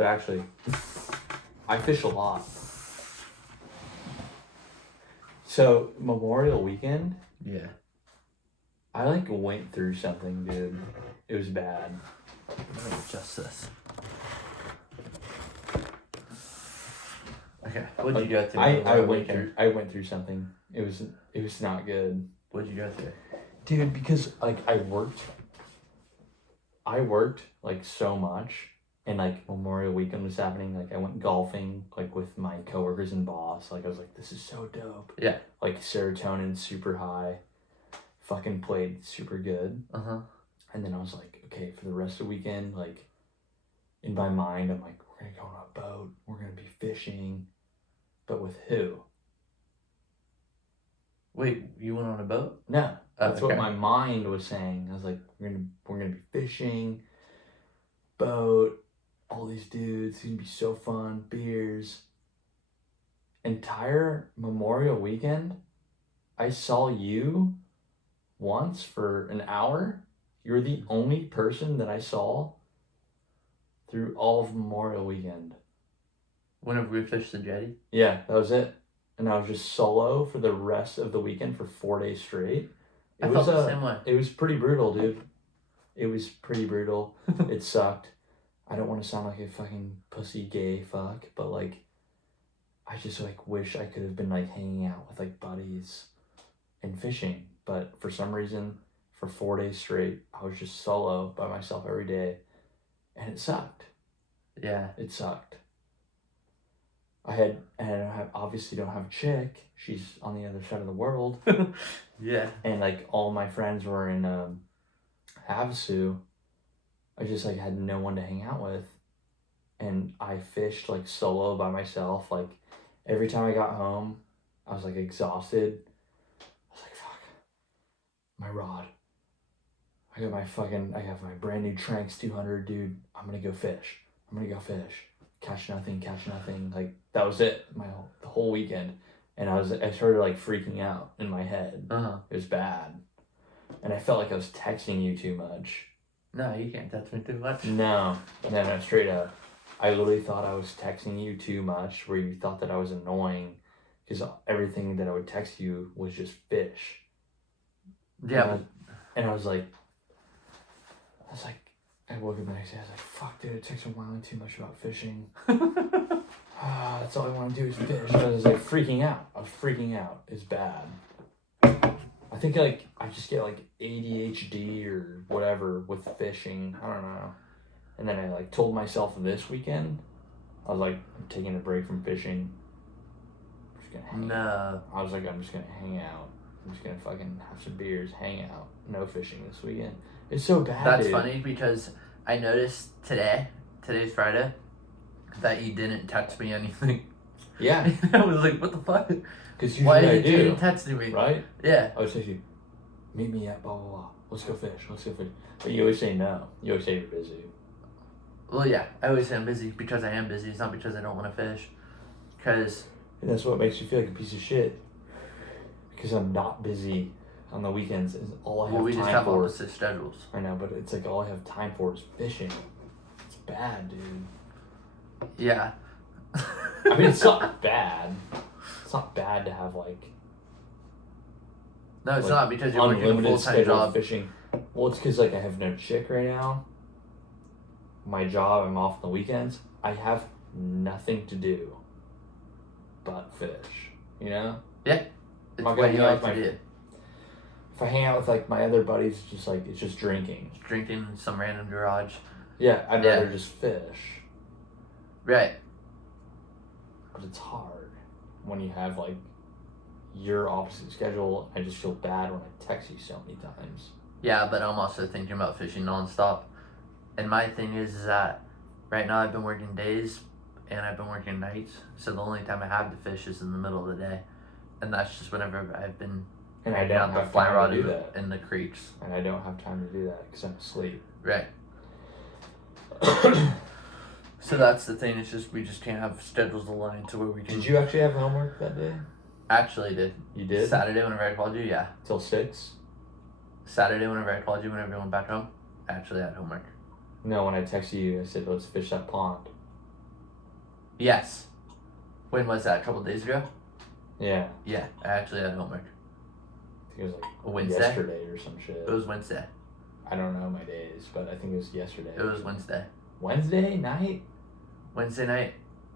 But actually, I fish a lot. So, Memorial Weekend, Yeah. I like went through something, dude. It was bad. Let me adjust this. Okay. What'd you go through? I went through something. It was not good. What'd you go through? Dude, because like I worked like so much, and like Memorial Weekend was happening. Like I went golfing like with my coworkers and boss. Like I was like, this is so dope. Yeah. Like serotonin super high. Fucking played super good. And then I was like, okay, for the rest of the weekend, like in my mind, I'm like, we're gonna go on a boat. We're gonna be fishing, but with who? Wait, you went on a boat? No, that's okay. what my mind was saying. I was like, we're gonna be fishing, boat, all these dudes. It's gonna be so fun. Beers. Entire Memorial Weekend, I saw you once for an hour. You're the only person that I saw through all of Memorial Weekend. Whenever we fished the jetty? Yeah, that was it. And I was just solo for the rest of the weekend for 4 days straight. I felt the same way. It was pretty brutal, dude. It was pretty brutal. It sucked. I don't want to sound like a fucking pussy gay fuck, but like, I just like wish I could have been like hanging out with like buddies and fishing. But for some reason, for 4 days straight, I was just solo by myself every day. And it sucked. Yeah. It sucked. Obviously don't have a chick. She's on the other side of the world. Yeah. And like all my friends were in Havasu. I just like had no one to hang out with. And I fished like solo by myself. Like every time I got home, I was like exhausted. I was like, fuck. My rod. I got my brand new Tranx 200, dude. I'm gonna go fish. Catch nothing. Like that was it. The whole weekend. And I started like freaking out in my head. It was bad. And I felt like I was texting you too much. No, you can't text me too much. No, straight up. I literally thought I was texting you too much, where you thought that I was annoying, because everything that I would text you was just fish. Yeah. And I was like, I woke up the next day, I was like, fuck, dude, I texted Wiley too much about fishing. That's all I want to do is fish. I was like freaking out. It's bad. I think like I just get like ADHD or whatever with fishing. I don't know. And then I like told myself this weekend, I was like, I'm taking a break from fishing. I'm just gonna hang out. I was like, I'm just gonna hang out. I'm just gonna fucking have some beers, hang out. No fishing this weekend. It's so bad. That's dude. funny because I noticed today's Friday, that you didn't text me anything. Yeah. I was like, what the fuck? Because why didn't you text me? Right? Yeah. I was texting, meet me at blah blah blah. Let's go fish. But you always say no. You always say you're busy. Well, yeah, I always say I'm busy because I am busy. It's not because I don't want to fish. And that's what makes you feel like a piece of shit. Because I'm not busy on the weekends. Is all I have time for. We just have opposite schedules. I know, but it's like all I have time for is fishing. It's bad, dude. Yeah. I mean, it's not bad. It's not bad to have like. No, it's not because you're working a full-time job. Fishing. Well, it's because like I have no chick right now. My job, I'm off on the weekends. I have nothing to do but fish. You know? Yeah. It's what you like to do. If I hang out with like my other buddies, it's just drinking. Drinking in some random garage. Yeah, I'd rather just fish. Right. But it's hard when you have like your opposite schedule. I just feel bad when I text you so many times. Yeah, but I'm also thinking about fishing nonstop. And my thing is that right now I've been working days and I've been working nights. So the only time I have to fish is in the middle of the day. And that's just whenever I've been out the fly rod in the creeks. And I don't have time to do that because I'm asleep. Right. So that's the thing. It's just we just can't have schedules aligned to where we can. Did you actually have homework that day? Actually did. You did? Saturday whenever I called you, yeah. Till 6? Saturday whenever I called you, whenever you went back home, I actually had homework. No, when I texted you, I said, let's fish that pond. Yes. When was that? A couple days ago? Yeah. Yeah, I actually had homework. I think it was like Wednesday? yesterday or some shit. It was Wednesday. I don't know my days, but I think it was yesterday. It was Wednesday. Wednesday night? Wednesday night.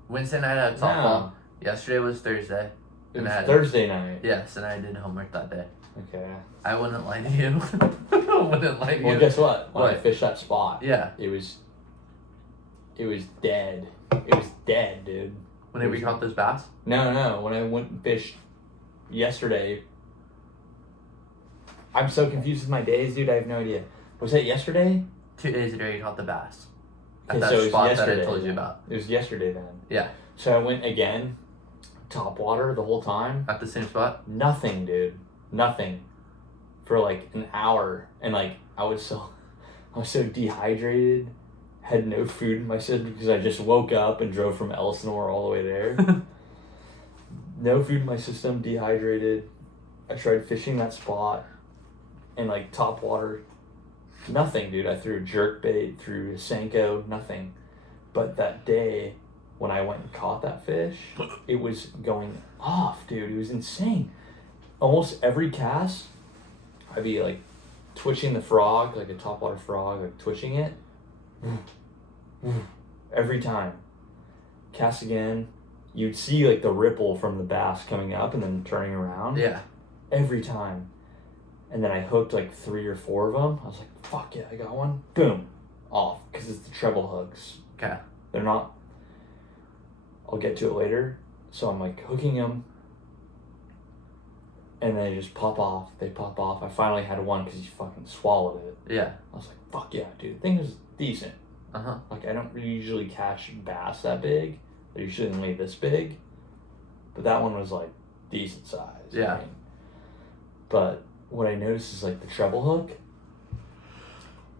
Wednesday night I had softball. No. Yesterday was Thursday. It And was I had- Thursday night. Yes, and I did homework that day. Okay. I wouldn't lie to you. I wouldn't lie to Well, you. guess what? When I What? fished that spot, Yeah. it was dead. It was dead, dude. Whenever you caught those bass? No. When I went and fished yesterday, I'm so confused with my days, dude. I have no idea. Was that yesterday? 2 days ago you caught the bass. At Okay, that so it was spot that I yesterday told you then. about. It was yesterday then. Yeah. So I went again, top water the whole time. At the same spot? Nothing, dude. Nothing. For like an hour, and like I was so dehydrated, had no food in my system because I just woke up and drove from Elsinore all the way there. No food in my system, dehydrated. I tried fishing that spot, and like top water, nothing, dude. I threw jerk bait, threw a Senko, nothing. But that day, when I went and caught that fish, it was going off, dude. It was insane. Almost every cast, I'd be like twitching the frog, like a topwater frog, like twitching it. Every time. Cast again, you'd see like the ripple from the bass coming up and then turning around. Yeah. Every time. And then I hooked like 3 or 4 of them. I was like, fuck yeah, I got one. Boom. Off. Because it's the treble hooks. Okay. They're not. I'll get to it later. So I'm like hooking them. And they just pop off. They pop off. I finally had one because he fucking swallowed it. Yeah. I was like, fuck yeah, dude. The thing is decent. Uh-huh. Like, I don't really usually catch bass that big. They're usually only this big. But that one was like decent size. Yeah. But what I noticed is like the treble hook.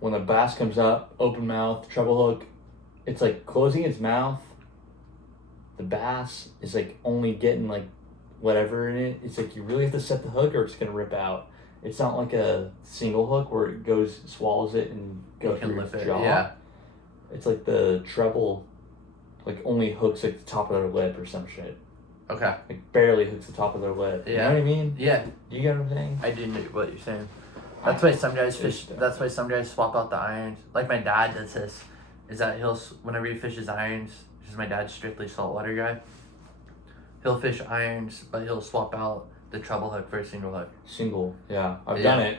When the bass comes up, open mouth, treble hook, it's like closing its mouth. The bass is like only getting like whatever in it. It's like you really have to set the hook or it's gonna rip out. It's not like a single hook where it goes, swallows it and You goes can through lift its it. jaw. Yeah. It's like the treble, like only hooks like the top of their lip or some shit. Okay. Like barely hooks the top of their lip. You Yeah. know what I mean? Yeah. Do you get what I'm saying? I do know what you're saying. That's why some guys fish. It's- That's why some guys swap out the irons. Like my dad does this. Is that whenever he fishes irons, because my dad's strictly saltwater guy. He'll fish irons, but he'll swap out the treble hook for a single hook. Single. Yeah. I've Yeah. done it.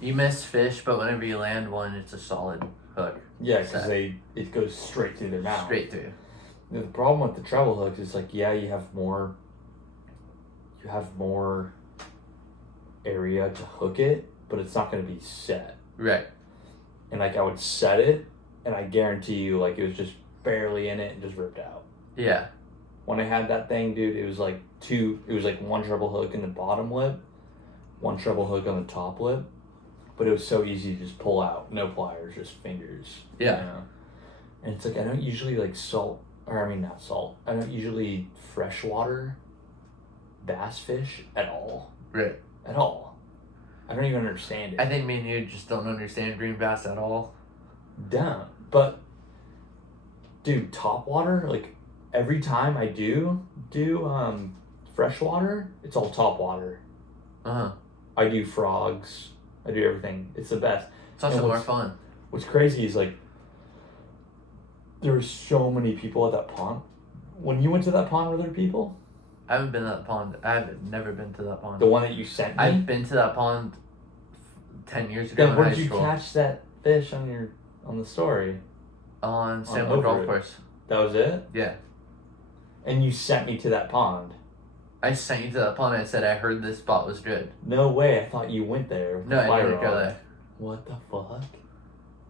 You miss fish, but whenever you land one, it's a solid hook. Yeah, because Set. it goes straight through their mouth. Straight through. The problem with the treble hooks is like, yeah, you have more area to hook it, but it's not going to be set. Right. And like I would set it, and I guarantee you, like it was just barely in it and just ripped out. Yeah. When I had that thing, dude, it was like one treble hook in the bottom lip, one treble hook on the top lip, but it was so easy to just pull out, no pliers, just fingers. Yeah. You know? And it's like I don't usually like not salt. I don't usually freshwater bass fish at all. Right. At all. I don't even understand it. I think me and you just don't understand green bass at all. Dumb. But dude, topwater, like every time I do freshwater, it's all topwater. Uh-huh. I do frogs. I do everything. It's the best. It's also And more what's- fun. What's crazy is like there were so many people at that pond. When you went to that pond, were there people? I haven't been to that pond. I've never been to that pond. The one that you sent me? I've been to that pond 10 years ago Then in where high did you school. catch that fish on the story? On On Sandwood Golf Over It. Course. That was it? Yeah. And you sent me to that pond. I sent you to that pond and I said I heard this spot was good. No way, I thought you went there. with No, the I fly didn't go rod. there. What the fuck?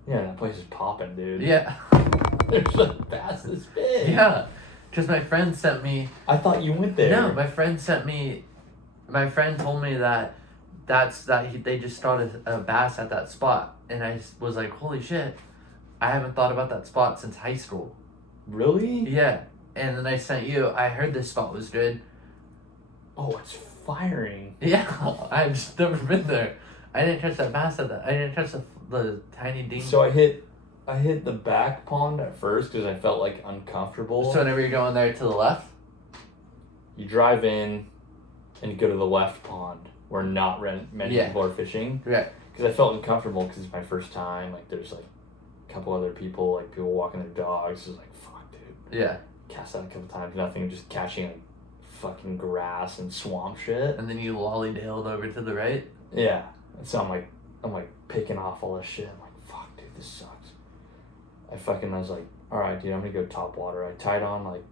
Yeah, that place is popping, dude. Yeah. There's like bass this big. Yeah. Because my friend sent me. I thought you went there. No, my friend sent me. My friend told me that they just started a bass at that spot. And I was like, holy shit. I haven't thought about that spot since high school. Really? Yeah. And then I sent you. I heard this spot was good. Oh, it's firing. Yeah, I've just never been there. I didn't catch that bass at that. I didn't catch the tiny ding. So I hit I hit the back pond at first because I felt like uncomfortable. So whenever you're going there to the left? You drive in and you go to the left pond where not many Yeah. people are fishing. Right. Because I felt uncomfortable because it's my first time. Like there's like a couple other people, like people walking their dogs. It's like, fuck, dude. Yeah. Cast out a couple times, nothing, just catching like fucking grass and swamp shit. And then you lolly-dailed over to the right? Yeah. And so I'm like picking off all this shit. I'm like, fuck, dude, this sucks. I was like, all right, dude, I'm gonna go top water. I tied on like,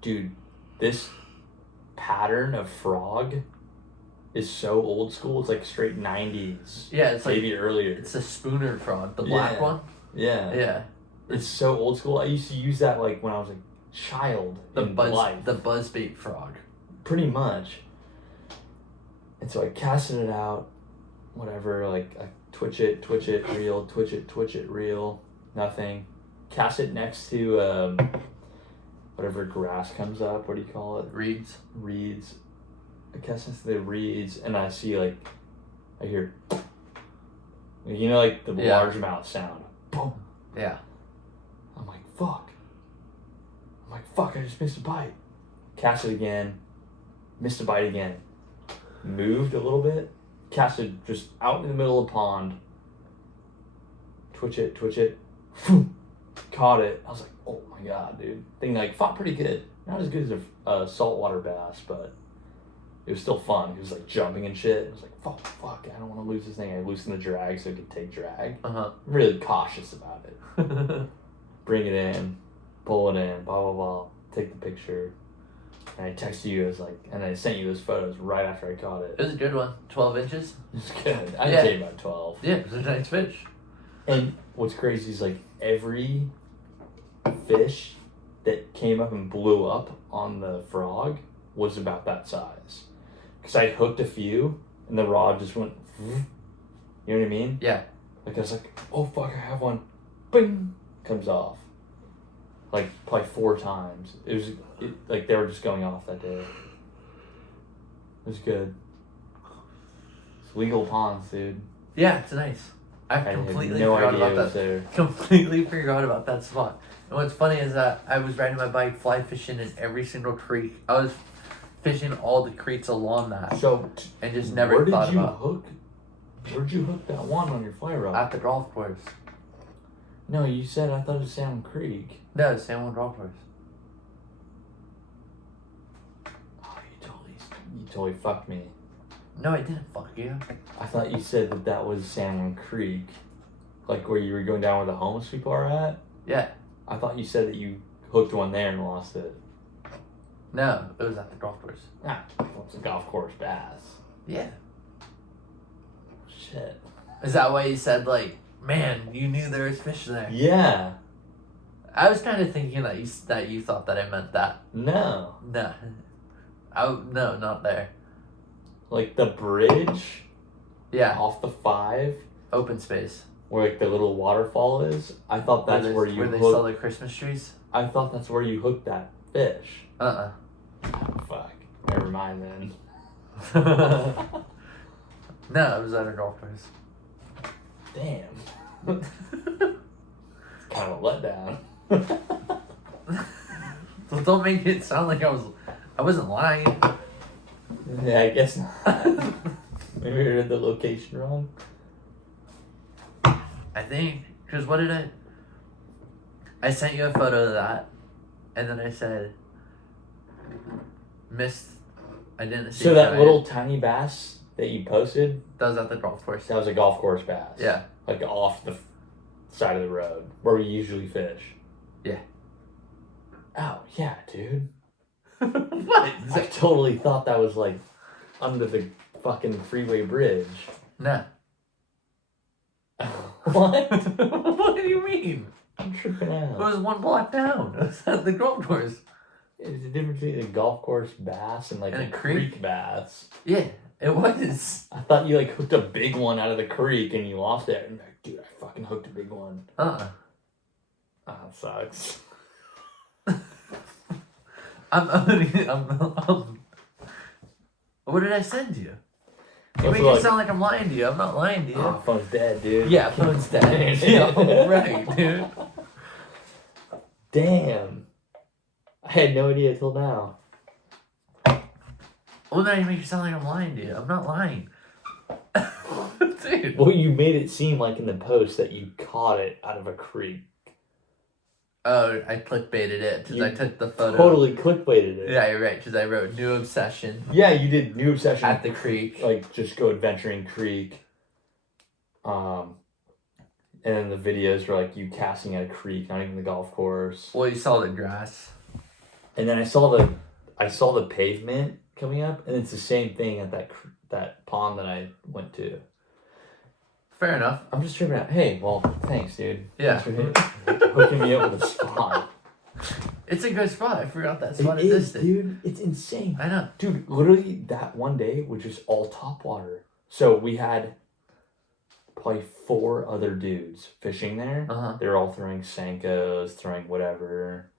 dude, this pattern of frog is so old school. It's like straight 90s. Yeah, it's like maybe earlier. it's a spooner frog, the black one. Yeah. Yeah. It's so old school. I used to use that like when I was a child in life. The buzzbait frog. Pretty much. And so I casted it out, whatever, like I twitch it, reel, twitch it, reel, nothing. Cast it next to whatever grass comes up, what do you call it? Reeds. Reeds. I cast next to the reeds and I see like, I hear, you know, like the largemouth sound. Boom. Yeah. I'm like, fuck, I just missed a bite. Cast it again, missed a bite again. Moved a little bit, casted just out in the middle of the pond. Twitch it, caught it. I was like, oh my god, dude. Thing like fought pretty good. Not as good as a saltwater bass, but it was still fun. It was like jumping and shit. I was like, fuck, I don't want to lose this thing. I loosened the drag so it could take drag. Uh-huh. I'm really cautious about it. Bring it in, pull it in, blah, blah, blah. Take the picture. And I texted you, and I sent you those photos right after I caught it. It was a good one. 12 inches? It's good. I'd say about 12. Yeah, it was a nice fish. And what's crazy is like every fish that came up and blew up on the frog was about that size. Because I hooked a few and the rod just went, you know what I mean? Yeah. Like I was like, oh fuck, I have one. Bing! Comes off. Like probably 4 times. Like they were just going off that day. It was good. It's legal ponds, dude. Yeah, it's nice. I completely forgot about that. There. Completely forgot about that spot. And what's funny is that I was riding my bike fly fishing in every single creek. I was fishing all the creeks along that. So and just never thought about. Where'd you hook that one on your fly rod? At the golf course. No, you said I thought it was Salmon Creek. No, San Juan golf course. Oh, you totally fucked me. No, I didn't. Fuck you. I thought you said that was Salmon Creek, like where you were going down where the homeless people are at. Yeah. I thought you said that you hooked one there and lost it. No, it was at the golf course. Ah, it's a golf course bass. Yeah. Shit. Is that why you said like, man, you knew there was fish there? Yeah. I was kind of thinking that you thought that I meant that. No. No. No, not there. Like the bridge. Yeah. Off the 5. Open space. Where like the little waterfall is. I thought that's where you where they hooked. sell the Christmas trees. I thought that's where you hooked that fish. Oh, fuck. Never mind then. No, it was at a golf course. Damn. It's kind of a letdown. So don't make it sound like I wasn't lying. Yeah, I guess not. Maybe we read the location wrong. I think, because what did I sent you a photo of that, and then I said, I didn't see. So that little tiny bass that you posted, that was at the golf course. that was a golf course bass. Yeah. Like off the side of the road where we usually fish. Yeah. Oh, yeah, dude. What? I totally thought that was like under the fucking freeway bridge. No. What? What do you mean? I'm tripping It out. was one block down. It was at the golf course. There's a difference between a golf course bass and like And a a creek? creek bass. Yeah, it was. I thought you like hooked a big one out of the creek and you lost it. And you're like, dude, I fucking hooked a big one. Uh-uh. Ah, it sucks. I'm what did I send you? You make it sound like I'm lying to you. I'm not lying to you. Oh, phone's dead, dude. Yeah, phone's dead. Yeah, right, dude. Damn. I had no idea till now. Well, now you make it sound like I'm lying to you. I'm not lying. Dude. Well, you made it seem like in the post that you caught it out of a creek. Oh, I clickbaited it because I took the photo. Totally clickbaited it. Yeah, you're right, because I wrote new obsession. Yeah, you did new obsession. At the creek. Like, just go adventuring creek. And then the videos were like you casting at a creek, not even the golf course. Well, you saw the grass. And then I saw the pavement coming up, and it's the same thing at that pond that I went to. Fair enough. I'm just tripping out. Hey, well, thanks, dude. Yeah. Thanks for hooking me up with a spot. It's a good spot. I forgot that spot It is, existed. dude. It's insane. I know. Dude, literally that one day was just all top water. So we had probably 4 other dudes fishing there. Uh-huh. They were all throwing Senkos, throwing whatever.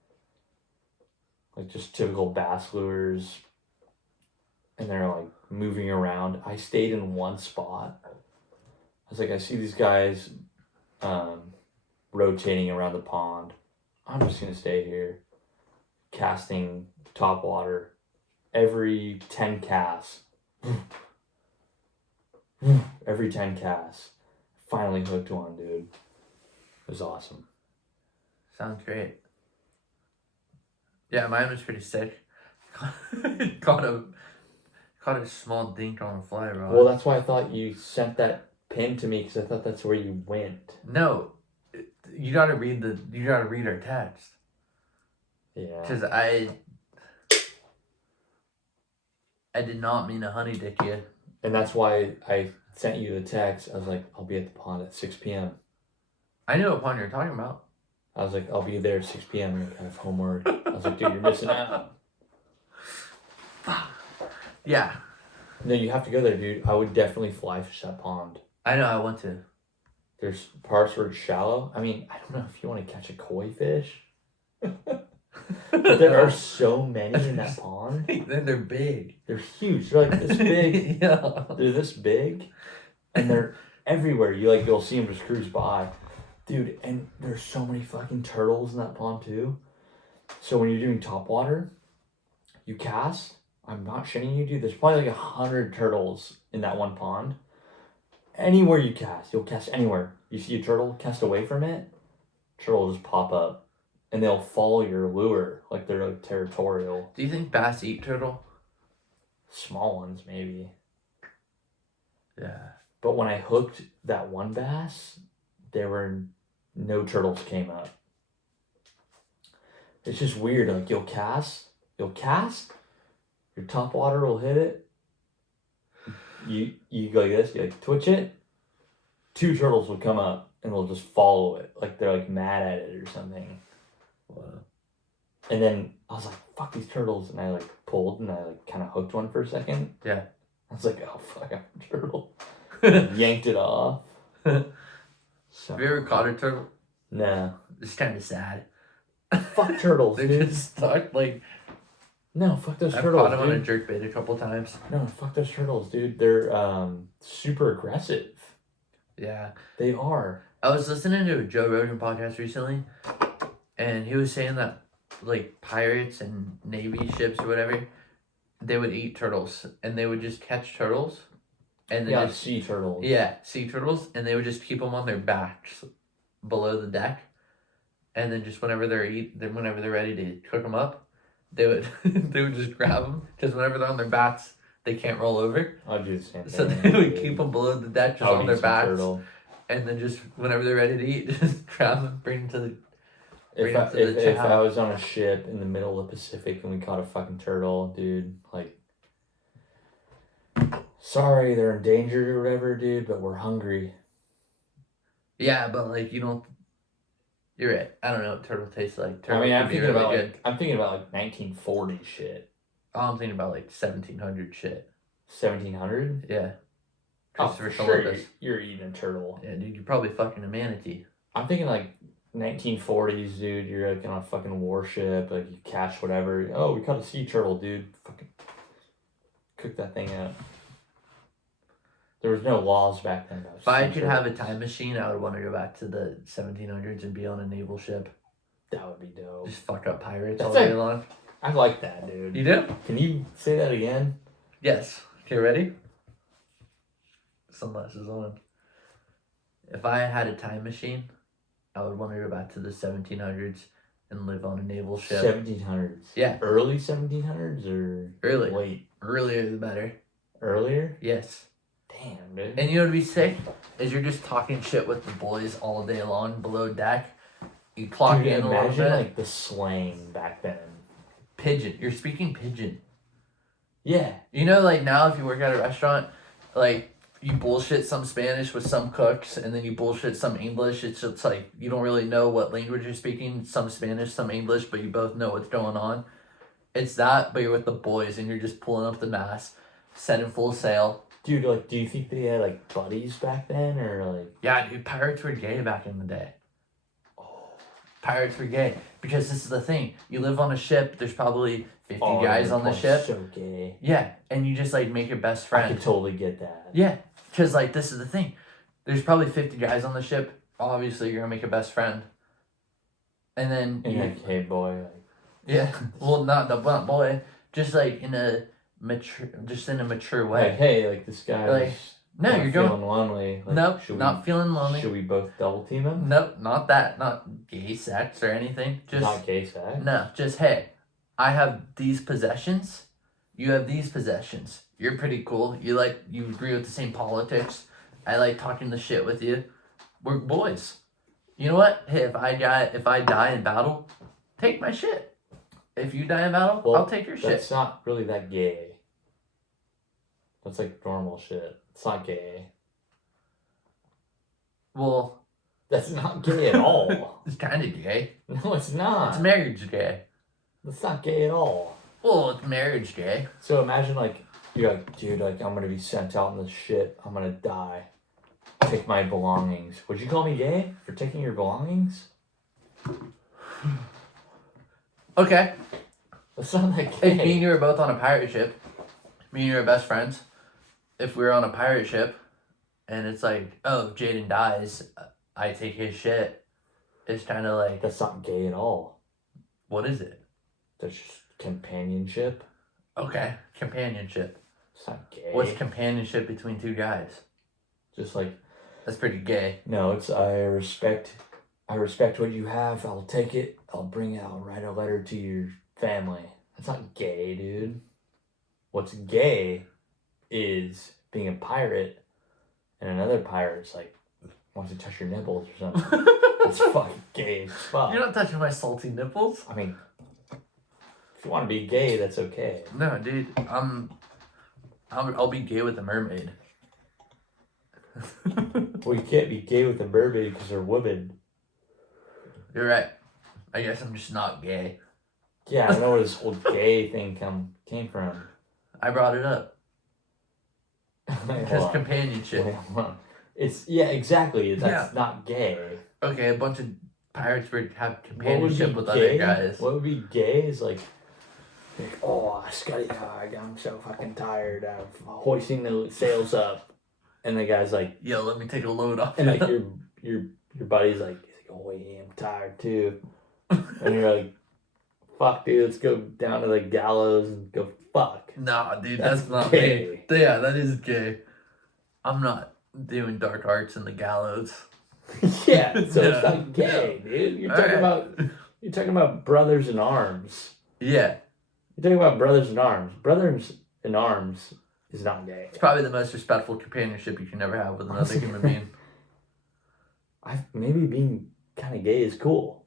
Like just typical bass lures. And they're like moving around. I stayed in one spot. I was like, I see these guys rotating around the pond. I'm just going to stay here. Casting top water. Every 10 casts. Every 10 casts. Finally hooked one, dude. It was awesome. Sounds great. Yeah, mine was pretty sick. Caught a small dink on a fly rod. Well, that's why I thought you sent that pin to me, because I thought that's where you went. No, you gotta read our text. Yeah. Because I did not mean to honey dick you. And that's why I sent you the text. I was like, I'll be at the pond at 6 p.m. I knew what pond you're talking about. I was like, I'll be there at 6 p.m. I have homework. I was like, dude, you're missing out. Yeah. No, you have to go there, dude. I would definitely fly fish that pond. I know, I want to. There's parts where it's shallow. I mean, I don't know if you want to catch a koi fish. But there are so many in that pond. Then they're big. They're huge. They're like this big. Yeah. They're this big. And they're everywhere. You'll see them just cruise by. Dude, and there's so many fucking turtles in that pond too. So when you're doing top water, you cast. I'm not shitting you, dude. There's probably like 100 turtles in that one pond. Anywhere you cast, you'll cast anywhere. You see a turtle, cast away from it, turtle will just pop up. And they'll follow your lure. Like they're like territorial. Do you think bass eat turtle? Small ones, maybe. Yeah. But when I hooked that one bass, there were no turtles came up. It's just weird. Like you'll cast, your top water will hit it. You go like this, you like twitch it. 2 turtles will come up and will just follow it. Like they're like mad at it or something. And then I was like, fuck these turtles. And I like pulled and I like kind of hooked one for a second. Yeah. I was like, oh fuck, I'm a turtle. Yanked it off. So, Have you ever caught a turtle? no. It's kind of sad. Fuck turtles, They're dude. just stuck. Like, No, fuck those I've turtles, caught them on a dude. jerkbait a couple times. No, fuck those turtles, dude. They're super aggressive. Yeah. They are. I was listening to a Joe Rogan podcast recently, and he was saying that, like, pirates and Navy ships or whatever, they would eat turtles, and they would just catch turtles, and Yeah, just sea turtles. yeah, sea turtles, and they would just keep them on their backs below the deck, and then just whenever they're ready to cook them up, they would they would just grab them, because whenever they're on their backs, they can't roll over, I'd do the same thing. so they would keep them below the deck just I would on eat their some backs, turtle. and then just whenever they're ready to eat, just grab them, bring them to the If Bring I, it to the if I chow. was on a ship in the middle of the Pacific and we caught a fucking turtle, dude, like, sorry, they're endangered or whatever, dude, but we're hungry. Yeah, but like you don't. You're right. I don't know what turtle tastes like. Turtle I mean, could be really good. I'm thinking about like 1940 shit. Oh, I'm thinking about like 1700 shit. 1700. Yeah. Oh, Christopher for sure, Columbus. you're eating a turtle. Yeah, dude, you're probably fucking a manatee. I'm thinking like 1940s, dude. You're like on a fucking warship, like you catch whatever. Oh, we caught a sea turtle, dude. Fucking cook that thing up. There was no laws back then. About If I sexual could have a abuse. time machine, I would want to go back to the 1700s and be on a naval ship. That would be dope. Just fuck up pirates That's all day it. long. I like that, dude. You do? Can you say that again? Yes. Okay, ready? Sunglasses on. If I had a time machine, I would want to go back to the 1700s and live on a naval ship. 1700s. Yeah. Early 1700s or Early. late? Earlier the better. Earlier? Yes. Damn, dude. And you know what'd be sick? Is you're just talking shit with the boys all day long below deck. You clock Dude, in a little imagine bit. like the slang back then. Pigeon. You're speaking pigeon. Yeah. You know, like now if you work at a restaurant, like you bullshit some Spanish with some cooks and then you bullshit some English. It's just like you don't really know what language you're speaking. Some Spanish, some English, but you both know what's going on. It's that, but you're with the boys and you're just pulling up the mast, setting full sail. Dude, like, do you think they had like buddies back then or like? Yeah, dude, pirates were gay back in the day. Oh, Pirates were gay because this is the thing. You live on a ship. There's probably 50 guys on the that's ship. So gay. Yeah, and you just like make your best I friend. could totally get that. Yeah, because like this is the thing. There's probably 50 guys on the ship. Obviously, you're gonna make a best friend. And then And you, like, hey boy, like, yeah, well, not boy, just like in a mature way. like, hey, like this guy. Like, no, kinda you're feeling going. lonely. Like, Nope, should not feeling lonely. Should we both double team him? Nope, not that. Not gay sex or anything. Just Not gay sex. no. Just hey, I have these possessions. You have these possessions. You're pretty cool. You agree with the same politics. I like talking the shit with you. We're boys. You know what? Hey, if I die in battle, take my shit. If you die in battle, Well, I'll take your shit. That's not really that gay. That's like normal shit. It's not gay. Well, That's not gay at all. it's kind of gay. No, it's not. It's marriage gay. That's not gay at all. Well, it's marriage gay. So imagine like you're like, dude, like I'm gonna be sent out in the ship. I'm gonna die. Take my belongings. Would you call me gay for taking your belongings? Okay. That's not that If me and gay. you were both on a pirate ship, me and you are best friends. If we were on a pirate ship, and it's like, oh, if Jaden dies, I take his shit. It's kind of like, That's not gay at all. what is it? That's just companionship. Okay, companionship. It's not gay. What's companionship between two guys? Just like, That's pretty gay. no, it's I respect what you have. I'll take it. I'll bring it. I'll write a letter to your family. That's not gay, dude. What's gay is being a pirate and another pirate's like wants to touch your nipples or something. That's fucking gay as fuck. You're not touching my salty nipples. I mean, if you want to be gay, that's okay. No, dude. I'll be gay with a mermaid. Well, you can't be gay with a mermaid because they're women. You're right. I guess I'm just not gay. Yeah, I don't know where this whole gay thing came from. I brought it up. Wait, Because hold on. companionship. Wait, hold on. It's exactly. That's Yeah. not gay. Okay, a bunch of pirates would have What would be companionship with gay? other guys. What would be gay is like oh, Scotty, I'm so fucking tired of hoisting the sails up, and the guy's like, Yo, let me take a load off. and like your buddy's like, oh yeah, I'm tired too, and you're like, fuck, dude, let's go down to the gallows and go fuck. Nah, dude, That's that's not gay. me. Yeah, that is gay. I'm not doing dark arts in the gallows. Yeah, so No. it's not gay, dude. You're Alright. talking about brothers in arms. Yeah, You're talking about brothers in arms. Brothers in arms is not gay. it's probably the most respectful companionship you can ever have with another human being. Maybe being kind of gay is cool.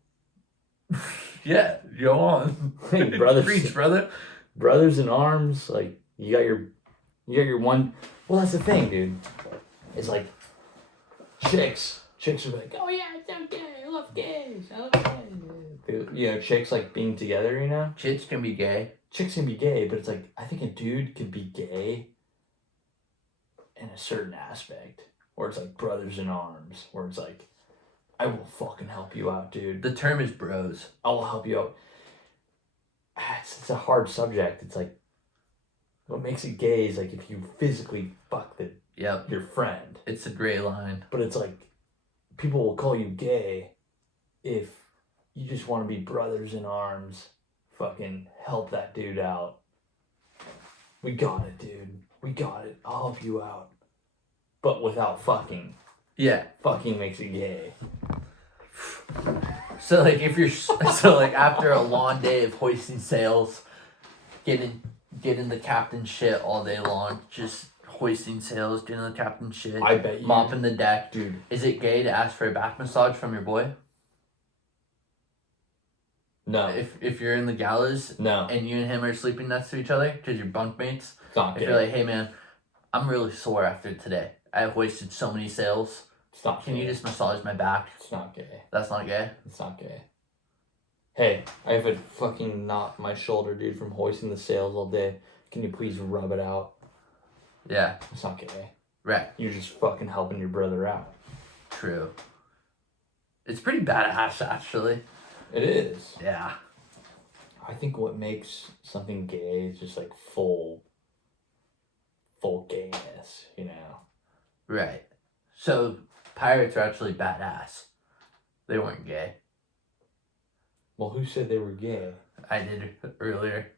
Yeah, go on. Hey, brothers. Preach, brother. Brothers in arms, like you got your one. Well, that's the thing, dude. It's like chicks are like, oh yeah, it's so gay. I love gays. I love gays. You know, chicks like being together. You know, Chicks can be gay. chicks can be gay, but it's like I think a dude could be gay in a certain aspect, where it's like brothers in arms, where it's like, I will fucking help you out, dude. The term is bros. I will help you out. It's a hard subject. It's like, what makes it gay is like if you physically fuck the Yep. your friend. It's a gray line. But it's like, people will call you gay if you just want to be brothers in arms. Fucking help that dude out. We got it, dude. We got it. I'll help you out. But without fucking. Yeah. Fucking makes it gay. So like if you're after a long day of hoisting sails, getting the captain shit all day long, just hoisting sails, getting the captain shit, I bet you, mopping the deck, dude. Is it gay to ask for a back massage from your boy? No. If you're in the gallows, no, and you and him are sleeping next to each other because you're bunkmates, it's not gay. If you're like, hey man, I'm really sore after today. I have hoisted so many sails. It's not Can gay. you just massage my back? It's not gay. That's not gay? It's not gay. Hey, I have a fucking knot in my shoulder, dude, from hoisting the sails all day. Can you please rub it out? Yeah. It's not gay. Right. You're just fucking helping your brother out. True. It's pretty badass, actually. It is. Yeah. I think what makes something gay is just like full gayness, you know? Right. So, pirates are actually badass. They weren't gay. Well, who said they were gay? I did earlier.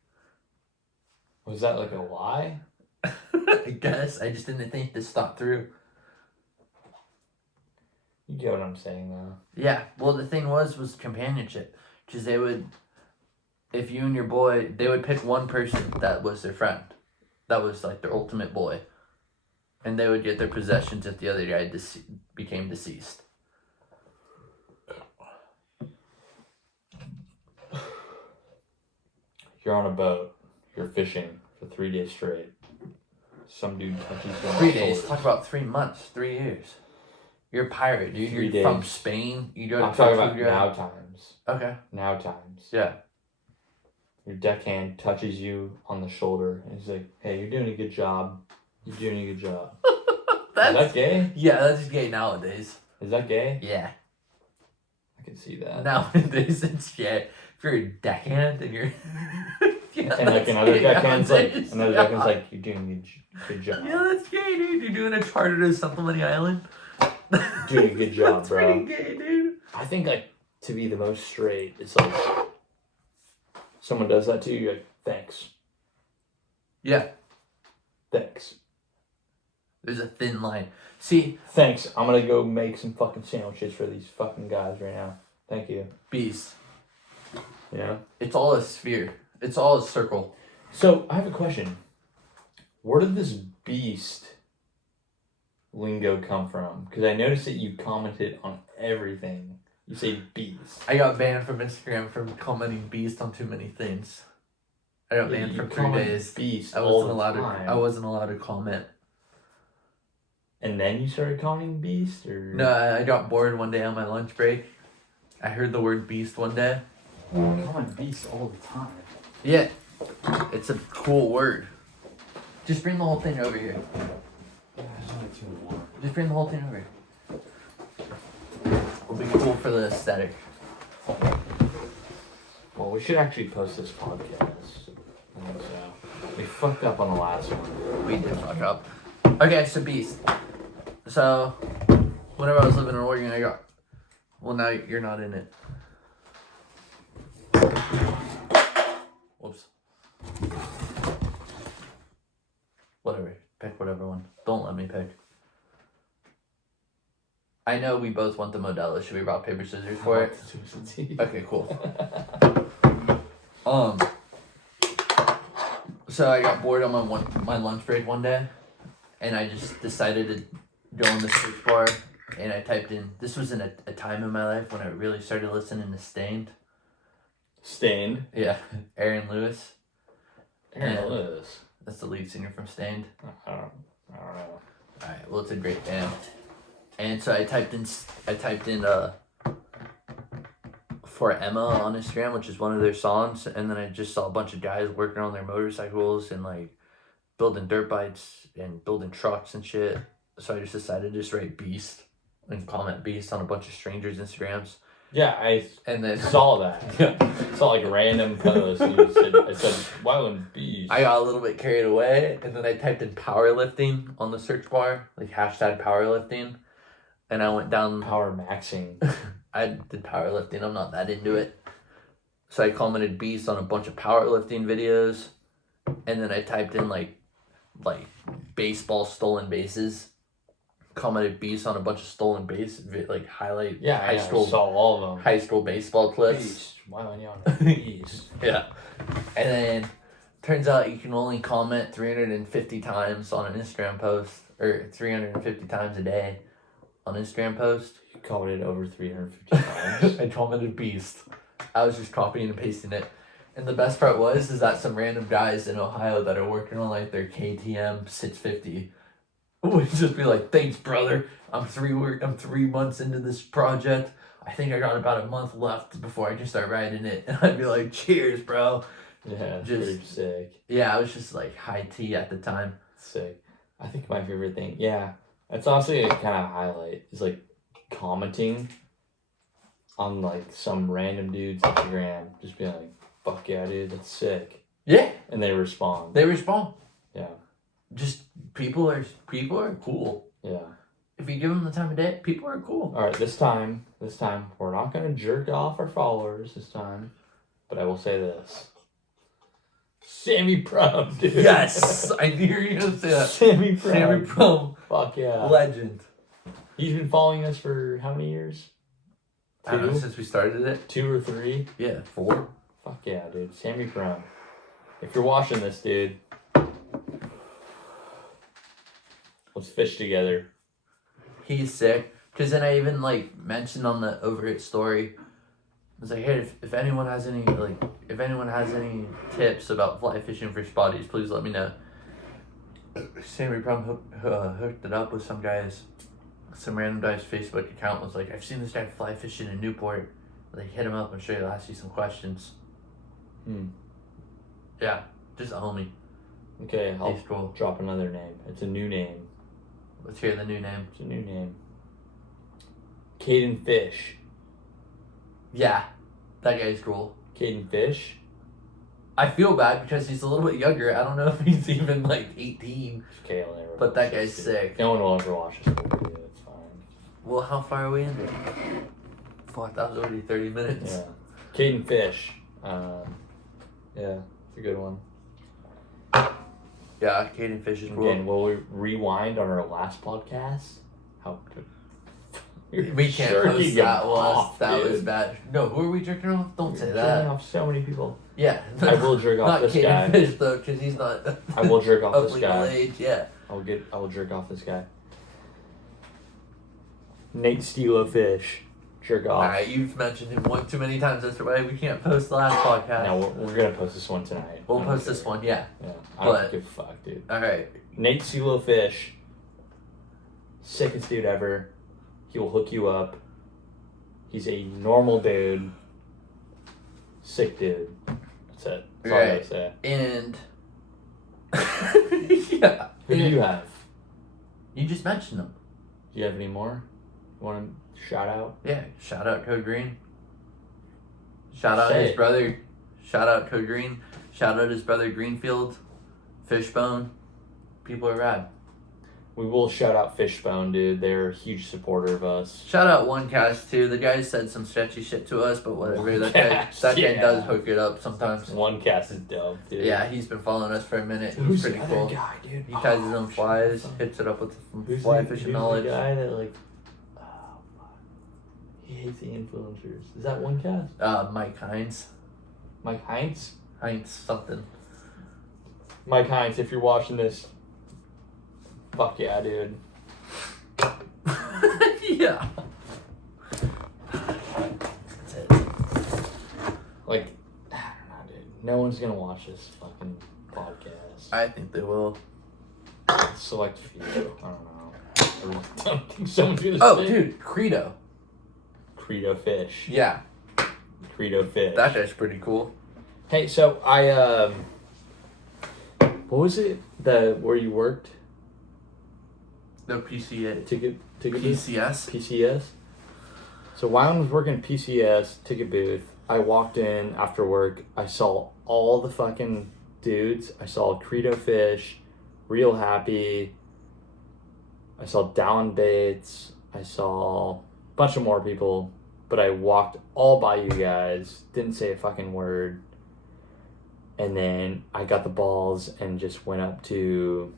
Was that like a lie? I guess. I just didn't think this thought through. You get what I'm saying, though. Yeah. Well, the thing was companionship. Because they would, if you and your boy, they would pick one person that was their friend. That was like their ultimate boy. And they would get their possessions if the other guy became deceased. You're on a boat. You're fishing for 3 days straight. Some dude touches you on 3 the days. shoulders. Talk about 3 months. 3 years. You're a pirate, dude. 3 You're from days. Spain. You go to I'm talking about Tortuga. now times. Okay. Now times. Yeah. Your deckhand touches you on the shoulder and he's like, hey, you're doing a good job. You're doing a good job. Is that gay? Yeah, that's gay nowadays. Is that gay? Yeah. I can see that. Nowadays it's gay. If you're a deckhand and you're yeah, And like that's another gay deckhand's like, nowadays. another Yeah. deckhand's like, you're doing a good job. Yeah, that's gay, dude. You're doing a charter to Supplementing Island. Doing a good job, That's bro. pretty gay, dude. I think like to be the most straight, it's like someone does that to you, you're like, thanks. Yeah, Thanks. there's a thin line. See, Thanks. I'm gonna go make some fucking sandwiches for these fucking guys right now. Thank you. beast. Yeah. It's all a sphere. It's all a circle. So I have a question. Where did this beast lingo come from? Because I noticed that you commented on everything. You say beast. I got banned from Instagram for commenting beast on too many things. I got banned You for 3 comment days. Beast I all wasn't the allowed time. to. I wasn't allowed to comment. And then you started calling beast, or No, I got bored one day on my lunch break. I heard the word beast one day. I'm calling beast all the time. Yeah, it's a cool word. Just bring the whole thing over here. Yeah, there's only 2 more. Just bring the whole thing over here. It'll be cool for the aesthetic. Well, we should actually post this podcast. I think so. We fucked up on the last one. We did fuck up. Okay, so beast. So, whenever I was living in Oregon, I got. Well, now you're not in it. Whoops. Whatever. Pick whatever one. Don't let me pick. I know we both want the Modelo. Should we rock, paper, scissors for it? Okay, cool. So I got bored on my lunch break one day, and I just decided to go on the search bar, and I typed in. This was in a time in my life when I really started listening to Stained. Stained. Yeah, Aaron Lewis. Aaron And- Lewis. That's the lead singer from Stained. I don't know. Alright, well, it's a great band. And so I typed in For Emma on Instagram, which is one of their songs, and then I just saw a bunch of guys working on their motorcycles and like building dirt bikes and building trucks and shit. So I just decided to just write Beast and comment Beast on a bunch of strangers' Instagrams. Yeah, I And then saw that. yeah, I saw like a random post and I said, Wyland Beast. I got a little bit carried away, and then I typed in powerlifting on the search bar, like hashtag powerlifting, and I went down. Power maxing. I did powerlifting. I'm not that into it, so I commented beast on a bunch of powerlifting videos, and then I typed in like baseball stolen bases. Commented beast on a bunch of stolen base like highlight I saw all of them. high school baseball clips. Beast. Wyland Young Beast. Yeah. And then turns out you can only comment 350 times on an Instagram post, or 350 times a day on Instagram post. You commented over 350 times. I commented beast. I was just copying and pasting it. And the best part is that some random guys in Ohio that are working on like their KTM 650 would just be like, "Thanks, brother. I'm 3 months into this project. I think I got about a month left before I can start riding it." And I'd be like, "Cheers, bro." Yeah, Just- pretty sick. Yeah, I was just like high tea at the time. Sick. I think my favorite thing, that's honestly a kind of highlight, is like commenting on like some random dude's Instagram, just being like, "Fuck yeah, dude, that's sick," Yeah, and they respond. they respond. Yeah, Just people are cool. yeah. If you give them the time of day, people are cool. All right, this time, we're not gonna jerk off our followers this time, but I will say this: Sammy Prum, dude. Yes, I knew you were gonna say that. Sammy Prum. Sammy Prum, Fuck yeah. legend. He's been following us for how many years? I don't know, 2? since we started it. 2 or 3? Yeah, 4. Fuck yeah, dude. Sammy Prum. If you're watching this, dude, let's fish together. He's sick. Cause then I even like mentioned on the Overhit story, I was like, "Hey, if anyone has any tips about fly fishing for spotties, please let me know." Sammy Prum hooked it up with some random guy's Facebook account. Was like, "I've seen this guy fly fishing in Newport." Like, hit him up. I'm sure he'll ask you some questions. Yeah, just a homie. Okay, I'll He's cool. drop another name. It's a new name. Let's hear the new name. It's a new name. Caden Fish. Yeah, that guy's cool. Caden Fish? I feel bad because he's a little bit younger. I don't know if he's even like 18. Okay, I'll never But that watch guy's this, dude. sick. No one will ever watch this video. It's fine. Well, how far are we into it? Fuck, that was already 30 minutes. Yeah. Caden Fish. Yeah, it's a good one. Yeah, Caden Fish is cool. Again, will we rewind on our last podcast? How could We can't post that one. That was bad. No, who are we jerking off? Don't say Jerking that. off so many people. Yeah. I will jerk off Not this Caden guy. Fish though, because he's not. I will jerk off of this legal guy. age. Yeah. I will jerk off this guy. Nate Stilo Fish. Jerk off. Alright, you've mentioned him one too many times. That's why we can't post the last podcast. No, we're gonna post this one tonight. We'll I don't post this care. one. Yeah. Yeah, I don't But- give a fuck, dude. All right. Nate Stilo Fish. Sickest dude ever. He will hook you up. He's a normal dude. Sick dude. That's it. That's all I gotta Right. say. And yeah. Who do you have? You just mentioned them. Do you have any more? You want to shout out? Yeah. Shout out Code Green. Shout out Say his it. brother. Shout out Code Green. Shout out his brother Greenfield. Fishbone. People are rad. We will shout out Fishbone, dude. They're a huge supporter of us. Shout out One Cast too. The guy said some sketchy shit to us, but whatever. That guy Yeah. does hook it up sometimes. One cast is dope, dude. Yeah, he's been following us for a minute. Who's He's the pretty other cool. guy, dude? He ties his own shit, flies, fuck. hits it up with some Who's fly the, fishing who's knowledge. the guy that like? Oh fuck. He hates the influencers. Is that One Cast? Mike Hines. Mike Heinz? Heinz something. Mike Heinz, if you're watching this, fuck yeah, dude. Yeah. That's it. Like, I don't know, dude. No one's gonna watch this fucking podcast. I think they will. Select few. I don't know. I really don't think someone's gonna Oh, say dude, Credo. Credo Fish. Yeah, Credo Fish. that guy's pretty cool. Hey, so what was it where you worked? The PCA. Ticket PCS. PCS. So Wyland was working at PCS ticket booth. I walked in after work. I saw all the fucking dudes. I saw Credo Fish, Real Happy. I saw Dallin Bates. I saw a bunch of more people. But I walked all by you guys. Didn't say a fucking word. And then I got the balls and just went up to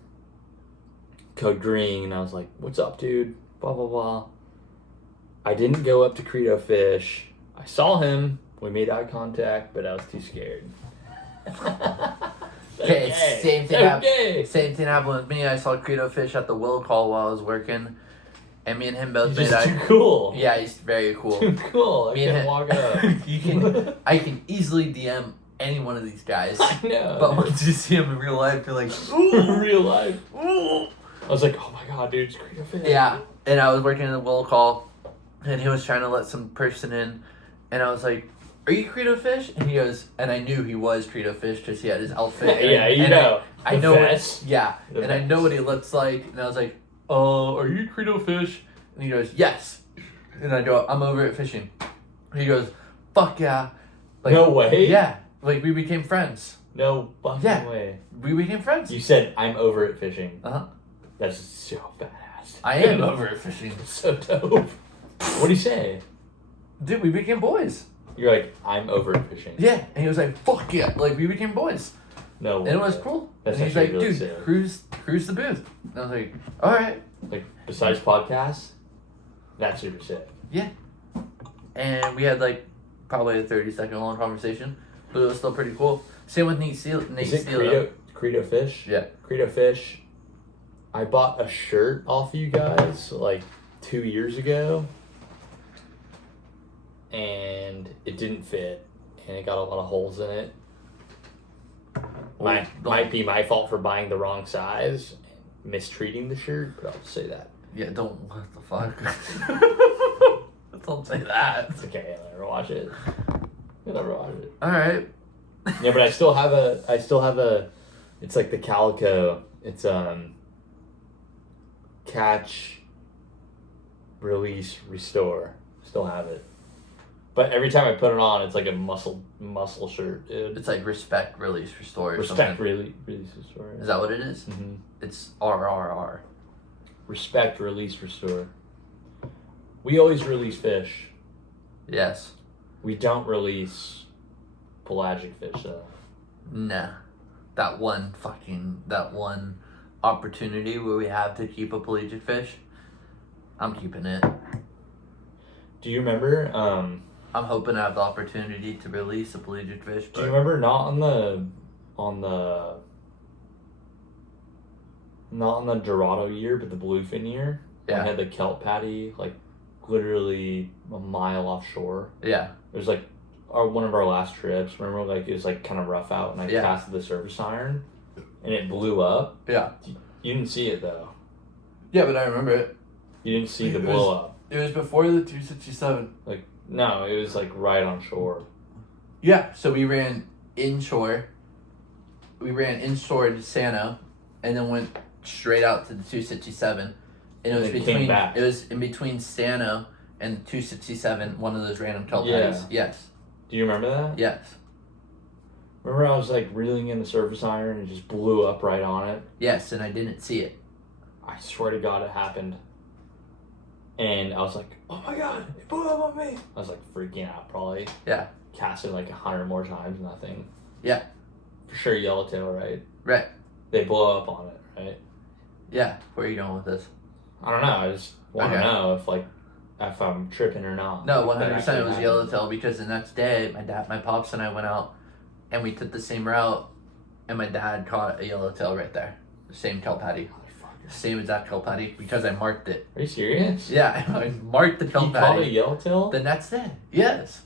Code Green. And I was like, what's up, dude? Blah, blah, blah. I didn't go up to Credo Fish. I saw him. We made eye contact, but I was too scared. Okay, same thing happened. Same thing happened with me. I saw Credo Fish at the will call while I was working, and me and him both He's made just too cool. Yeah, he's very cool. Too cool. I Me and can't him- walk up. I can easily DM any one of these guys, I know. but once you see him in real life, you're like, in real life. ooh. I was like, oh my god, dude, it's Credo Fish. Yeah, and I was working in the will call, and he was trying to let some person in, and I was like, are you Credo Fish? And he goes, and I knew he was Credo Fish because he had his outfit. Yeah, you and know. I The know vest. yeah, The and I know vest. what he looks like, and I was like, are you Credo Fish? And he goes, yes. And I go, I'm over at fishing. He goes, fuck yeah. Like, No way. Yeah, like we became friends. No fucking Yeah. way. We became friends. You said I'm over at fishing. Uh-huh. That's so badass. I am over at fishing. So dope. What do you say? Dude, we became boys. You're like, I'm over at fishing. Yeah, and he was like, fuck yeah. Like, we became boys. No. And it was cool. That's and he's actually like, really dude, sick. cruise the booth. And I was like, all right. Like, besides podcasts, that's super sick. And we had like probably a 30-second long conversation, but it was still pretty cool. Same with Nate Steele. Is it Credo Fish? Yeah. Credo Fish. I bought a shirt off you guys like 2 years ago, and it didn't fit, and it got a lot of holes in it. Might be my fault for buying the wrong size, and mistreating the shirt, but I'll just say that. Yeah, don't. What the fuck? Don't say that. It's okay. I'll never watch it. I'll never watch it. All right. Yeah, but I still have a. It's like the calico. It's catch, release, restore. Still have it. But every time I put it on, it's like a muscle shirt, dude. It's like respect, release, restore. Or Respect, something. release, restore. Is that what it is? Mm-hmm. It's RRR. Respect, release, restore. We always release fish. Yes. We don't release pelagic fish, though. Nah. That one opportunity where we have to keep a pelagic fish, I'm keeping it. Do you remember? I'm hoping I have the opportunity to release a pelagic fish. But Do you remember not on the Dorado year, but the bluefin year? Yeah. We had the kelp patty, like literally a mile offshore. Yeah. It was like one of our last trips. Remember, like it was like kind of rough out, and I Yeah. casted the surface iron, and it blew up. Yeah. You didn't see it though. Yeah, but I remember it. You didn't see the It was- blow up. It was before the 267. No, it was like right on shore. Yeah. So we ran inshore. We ran inshore to Sano, and then went straight out to the 267. And it was And then came between. back. It was in between Sano and the 267. One of those random kelp Yeah. patties. Yes. Do you remember that? Yes. Remember I was like reeling in the surface iron and it just blew up right on it? Yes, and I didn't see it. I swear to God it happened. And I was like, oh my God, it blew up on me. I was like freaking out probably. Yeah. Casted like 100 more times, nothing. Yeah. For sure yellowtail, right? Right. They blow up on it, right? Yeah. Where are you going with this? I don't know. I just want to Okay. know if I'm tripping or not. No, If that 100% it actually was happened. yellowtail because the next day my pops and I went out and we took the same route and my dad caught a yellowtail right there. The same kelp patty. Motherfucker. Same exact kelp patty because I marked it. Are you serious? Yeah, I marked the You kelp caught a patty yellowtail? the next day. Yes.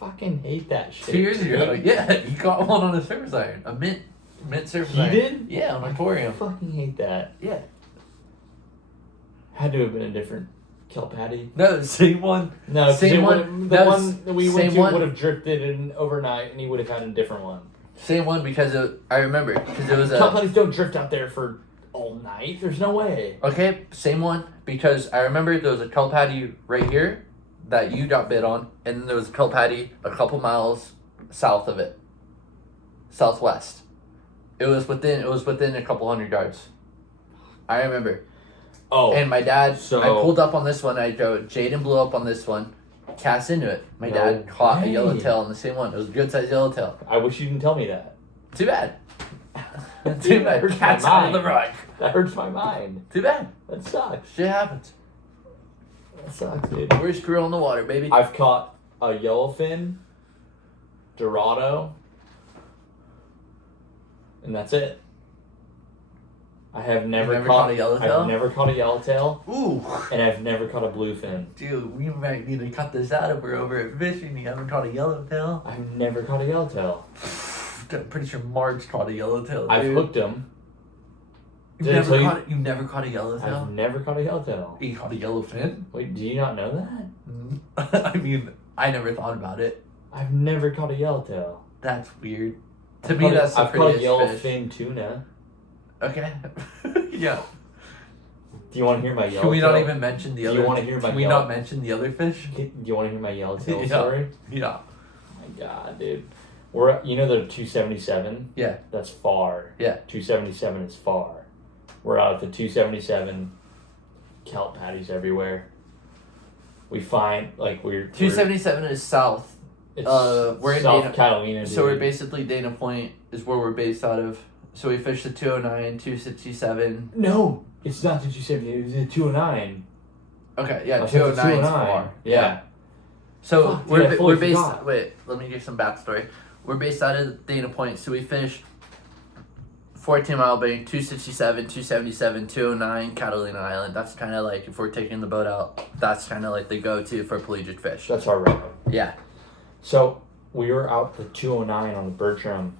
Fucking hate that shit. 2 years ago. Yeah, he caught one on a surface iron. A mint surface He iron. did? Yeah, on I aquarium. fucking hate that. Yeah. Had to have been a different kelp patty. No, the same one. No, 'cause Same it one. would've- the No, one that we same went to one. would have drifted in overnight, and he would have had a different one. Same one because I remember because it was Kelp a patties don't drift out there for all night. There's no way. Okay, same one, because I remember there was a kelp patty right here that you got bit on, and then there was a kelp patty a couple miles south of it, southwest. It was within a couple hundred yards. I remember. Oh, And my dad, so- I pulled up on this one. I drove. Jaden blew up on this one. Cast into it. My No dad caught a way. yellowtail on the same one. It was a good sized yellowtail. I wish you didn't tell me that. Too bad. Dude, Too that bad. hurts my Cat's out of the mind. rug. That hurts my mind. Too bad. That sucks. Shit happens. That sucks, dude. We're squirrel in the water, baby. I've caught a yellowfin, Dorado, and that's it. I have never, caught a yellowtail? I've never caught a yellowtail, Ooh. and I've never caught a bluefin. Dude, we might need to cut this out if we're over at fishing. You haven't caught a yellowtail. I've never caught a yellowtail. I'm pretty sure Marge caught a yellowtail. I've dude. hooked them. You've Did I tell you- you've never caught a yellowtail? I've never caught a yellowtail. You caught a yellowfin? Wait, do you not know that? I mean, I never thought about it. I've never caught a yellowtail. That's weird. To me, that's the I've caught a prettiest fish. yellowfin tuna. Okay. Yeah. Do you want to hear my yellowtail? Can we not even mention the Do other? you wanna hear my Can we yellow- not mention the other fish? Do you want to hear my yellowtail Yeah. story? Yeah. Oh my god, dude. We're you know the 277? Yeah. That's far. Yeah. 277 is far. We're out at the 277. Kelp patties everywhere. We find we're 277 is south. It's we're in South Dana- Catalina. So we're dude. basically Dana Point is where we're based out of. So we fished the 209, 267. No, it's not the 270. It was the 209. Okay, yeah, I said the 209 is far. Yeah. So Fuck, dude, I fully we're based. forgot. Wait, let me give some backstory. We're based out of Dana Point, so we fish 14-mile bank, 267, 277, 209, Catalina Island. That's kind of like if we're taking the boat out. That's kind of like the go-to for pelagic fish. That's our route. Yeah. So we were out the 209 on the Bertram.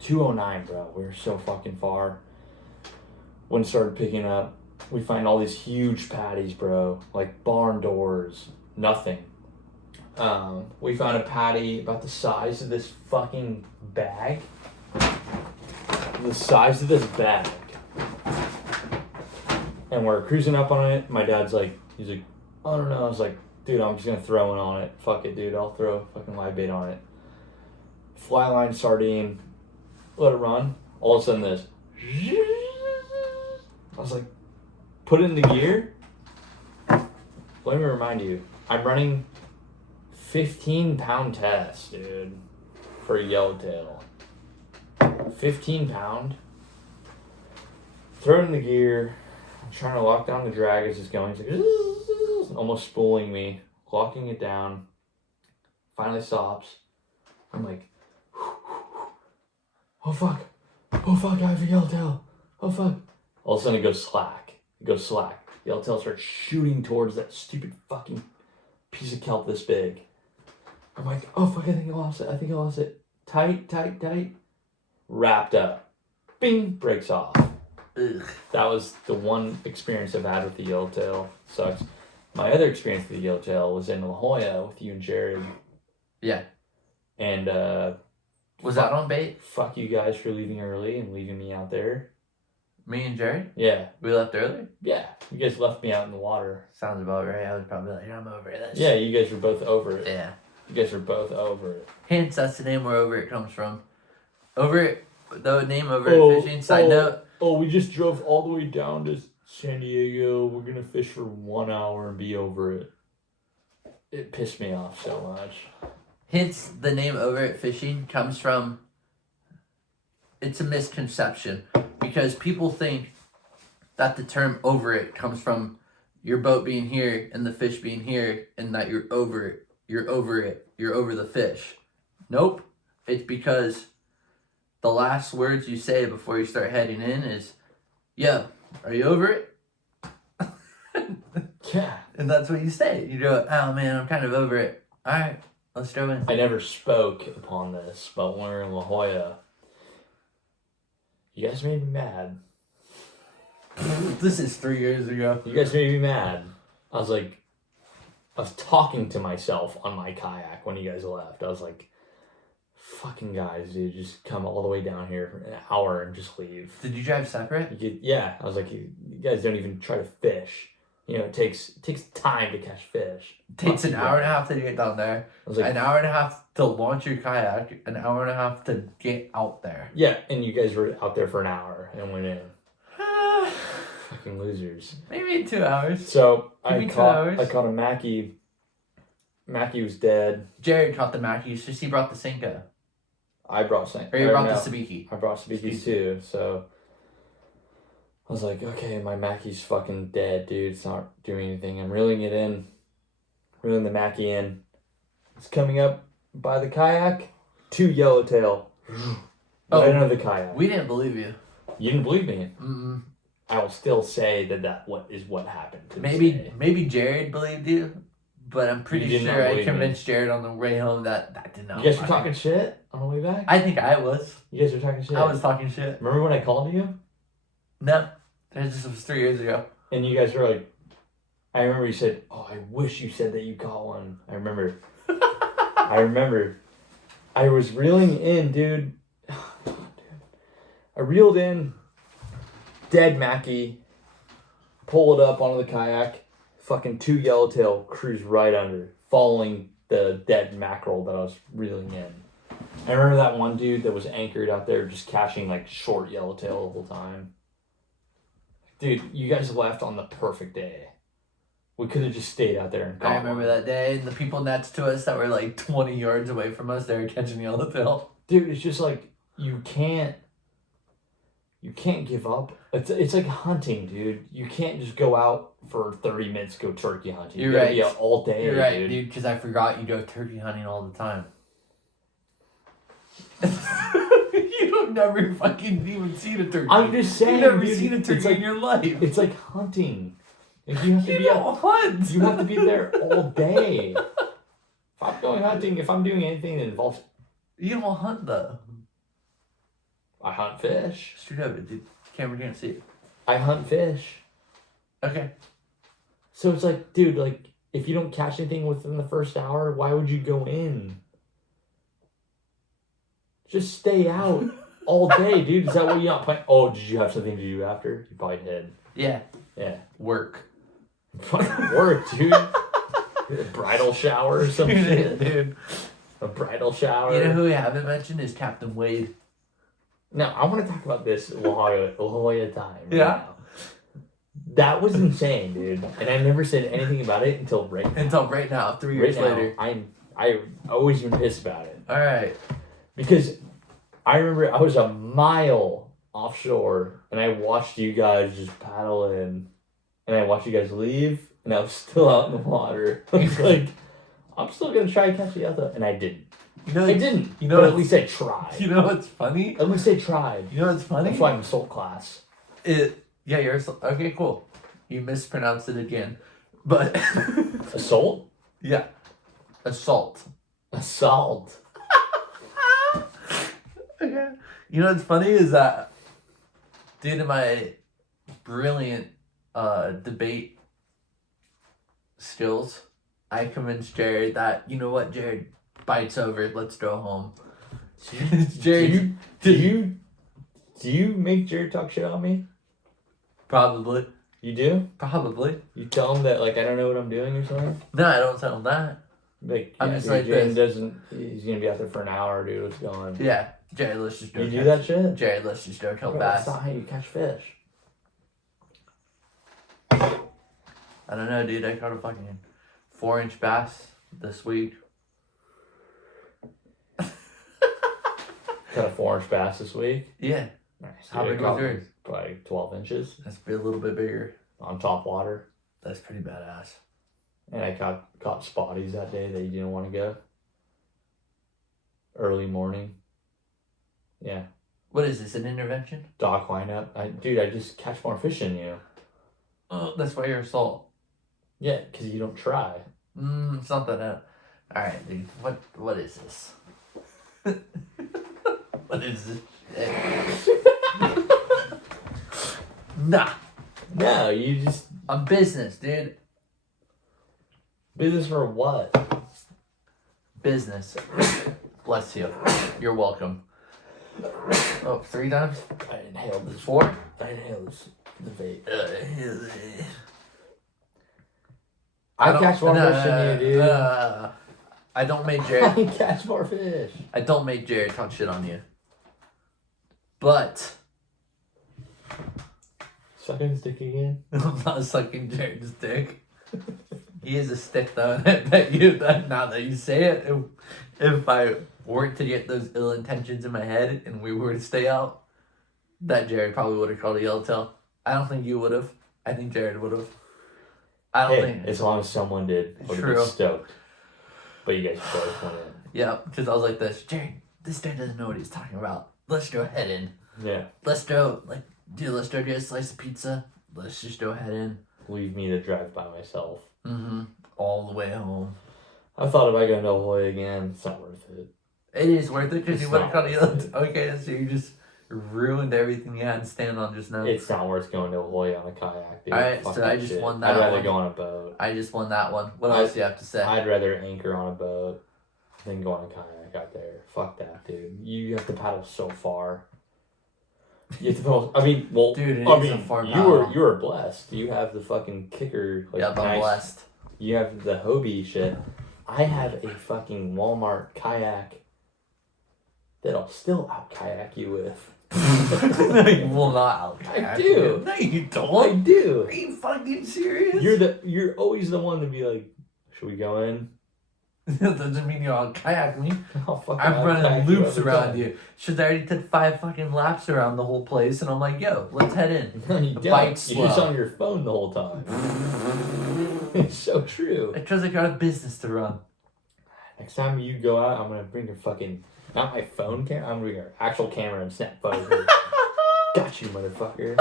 209, bro. We were so fucking far. Wind started picking up. We find all these huge patties, bro. Like barn doors. Nothing. We found a patty about the size of this fucking bag. The size of this bag. And we're cruising up on it. My dad's like, he's like, I don't know. I was like, dude, I'm just gonna throw one on it. Fuck it, dude. I'll throw a fucking live bait on it. Fly line, sardine. Let it run. All of a sudden, this. I was like, put it into gear. Let me remind you, I'm running 15-pound test, dude, for a yellowtail. 15-pound. Throw it in the gear. I'm trying to lock down the drag as it's going. It's like, almost spooling me. Locking it down. Finally stops. I'm like, oh fuck. Oh fuck, I have a yellowtail. Oh fuck. All of a sudden it goes slack. It goes slack. Yellowtail starts shooting towards that stupid fucking piece of kelp this big. I'm like, oh fuck, I think I lost it. Tight, tight, tight. Wrapped up. Bing, breaks off. Ugh. That was the one experience I've had with the yellowtail. Sucks. My other experience with the yellowtail was in La Jolla with you and Jared. Yeah. And Was that on bait? fuck you guys for leaving early and leaving me out there. Me and Jared? Yeah. We left early? Yeah. You guys left me out in the water. Sounds about right. I was probably like, I'm over this. Yeah, you guys were both over it. Yeah. You guys were both over it. Hence, that's the name where Over It comes from. Over It, the name Over It Fishing. Side note. Oh, we just drove all the way down to San Diego. We're going to fish for 1 hour and be over it. It pissed me off so much. Hence, the name Over It Fishing comes from. It's a misconception because people think that the term over it comes from your boat being here and the fish being here and that you're over it. You're over it. You're over the fish. Nope. It's because the last words you say before you start heading in is, yo, are you over it? Yeah. And that's what you say. You go, oh man, I'm kind of over it. All right, let's throw in. I never spoke upon this, but when we were in La Jolla, you guys made me mad. This is 3 years ago. You guys made me mad. I was talking to myself on my kayak when you guys left. I was like, fucking guys, dude, just come all the way down here for an hour and just leave. Did you drive separate? Yeah, I was like, you guys don't even try to fish. You know, it takes time to catch fish. It takes an hour and a half to get down there. I was like, An hour and a half to launch your kayak. An hour and a half to get out there. yeah, and you guys were out there for an hour and went in. Fucking losers. Maybe 2 hours. So Give I me 2 caught hours. a Mackie. Mackie was dead. Jared caught the Mackie, so he brought the Senko. I brought some. Or you brought the Sabiki. I brought Sabikis too, so I was like, okay, my Mackie's fucking dead, dude. It's not doing anything. I'm reeling it in. Reeling the Mackie in. It's coming up by the kayak. 2 yellowtail. Right under the kayak. We didn't believe you. You didn't believe me. Mm-mm. I will still say that is what happened. To this day. Maybe Jared believed you, but I'm pretty You did not sure I believe me. convinced Jared on the way home that did not. You guys were happen. talking shit on the way back? I think I was. You guys were talking shit? I was talking shit. Remember when I called you? No, this was 3 years ago. And you guys were like, I remember you said, oh, I wish you said that you caught one. I remember. I remember. I was reeling in, dude. I reeled in, dead Mackie, pull it up onto the kayak, fucking 2 yellowtail cruise right under, following the dead mackerel that I was reeling in. I remember that one dude that was anchored out there just catching like short yellowtail the whole time. Dude, you guys left on the perfect day. We could have just stayed out there and caught I remember one. that day, and the people next to us that were like 20 yards away from us, they were catching yellowtail. Dude, it's just like you can't give up. It's like hunting, dude. You can't just go out for 30 minutes go turkey hunting. You're You gotta right. be out all day, You're right, dude, because I forgot you go turkey hunting all the time. You don't never fucking even seen a turkey. I'm just saying, You've never dude, seen a it's turkey like- in your life. It's like hunting. Like you have to You be out, don't hunt. you have to be there all day. If I'm going hunting, if I'm doing anything that involves, You don't hunt though. I hunt fish. Straight up, dude. Camera can't see it. I hunt fish. Okay. So it's like, dude, like if you don't catch anything within the first hour, why would you go in? Just stay out all day, dude. Is that what you not plan? Oh, did you have something to do after? You probably did. Yeah. Yeah. Work. Fucking work, dude. A bridal shower or some shit. Dude. A bridal shower. You know who we haven't mentioned is Captain Wade. Now, I want to talk about this La Jolla time. right Yeah. now. That was insane, dude. And I never said anything about it until right now. Until right now, 3 Right years now, later. I always been pissed about it. Alright. Because I remember I was a mile offshore and I watched you guys just paddle in and I watched you guys leave and I was still out in the water. I was like, I'm still going to try to catch the other. And I didn't. You know, I didn't. You know but at what's- least I tried. You know what's funny? At least I tried. You know what's funny? That's why I'm Soul class. Yeah, okay, cool. You mispronounced it again. But Assault? yeah. Assault. Assault. Okay. You know what's funny is that due to my brilliant debate skills, I convinced Jared that, you know what, Jared, bite's over, let's go home. Jared, Do you make Jared talk shit on me? probably. You do? Probably. You tell him that like I don't know what I'm doing or something? No, I don't tell him that. Like I'm yeah, just dude, like Jaden this. he's gonna be out there for an hour, dude. What's going on? Yeah. Jared, let's just go You do catch- that shit? Jared, let's just go kill Bro, that's bass. not how you catch fish. I don't know, dude. I caught a fucking 4-inch bass this week. Got a 4-inch bass this week. Yeah, Nice. How Dude, big I caught was yours? Probably 12 inches that's be a little bit bigger. on top water. That's pretty badass. And I caught spotties that day that you didn't want to go. Early morning. Yeah. What is this, an intervention? Dock lineup. Dude, I just catch more fish than you. Oh, that's why you're salt. Yeah, because you don't try. Something else. Alright, dude. What is this? What is this shit? Nah. No, you just I'm business, dude. business for what? Business. Bless you. You're welcome. Oh, 3 times? I inhaled this. 4? I inhaled this. The vape. I I catch more fish than you, dude. I don't make I Jared. catch more fish. I don't make Jared talk shit on you. But Sucking stick again. I'm not sucking Jared's dick. He is a stick though, and I bet you that now that you say it, if I weren't to get those ill intentions in my head and we were to stay out, that Jared probably would have called a yellowtail. I don't think you would have. I think Jared would have. I don't think. As long as someone did, I would True. be stoked. But you guys both went in. Yeah, because I was like this, Jared, this guy doesn't know what he's talking about. Let's go head in. Yeah. Let's go, dude, let's go get a slice of pizza. Let's just go head in. Leave me to drive by myself. Mm-hmm. All the way home. I thought about going to Ahoy again. It's not worth it. It is worth it because you It's would have not caught worth you. Okay, so you just ruined everything you had to stand on just now. It's not worth going to Ahoy on a kayak, dude. Alright, Fuck so that I just shit. won that I'd rather one. go on a boat. I just won that one. What else do you have to say? I'd rather anchor on a boat than go on a kayak out there. Fuck that, dude. You have to paddle so far. You have to paddle. I mean, well, Dude, it I is a mean, far you paddle. were blessed. You have the fucking kicker. Like, Yep, I'm nice. blessed. You have the Hobie shit. I have a fucking Walmart kayak that I'll still out kayak you with. No, you will not out I do. No, you I don't. do. Are you fucking serious? You're always the one to be like, should we go in? That doesn't mean you'll out kayak me. I'll fucking I'm out running kayak you loops every around time. you. Should I already took 5 fucking laps around the whole place, and I'm like, yo, let's head in. No, you The don't. bike's You're just slow. on your phone the whole time. It's so true. Because I got a business to run. Next time you go out, I'm gonna bring your fucking, not my phone camera, I'm gonna bring your actual camera and snap photos. Got you, motherfucker.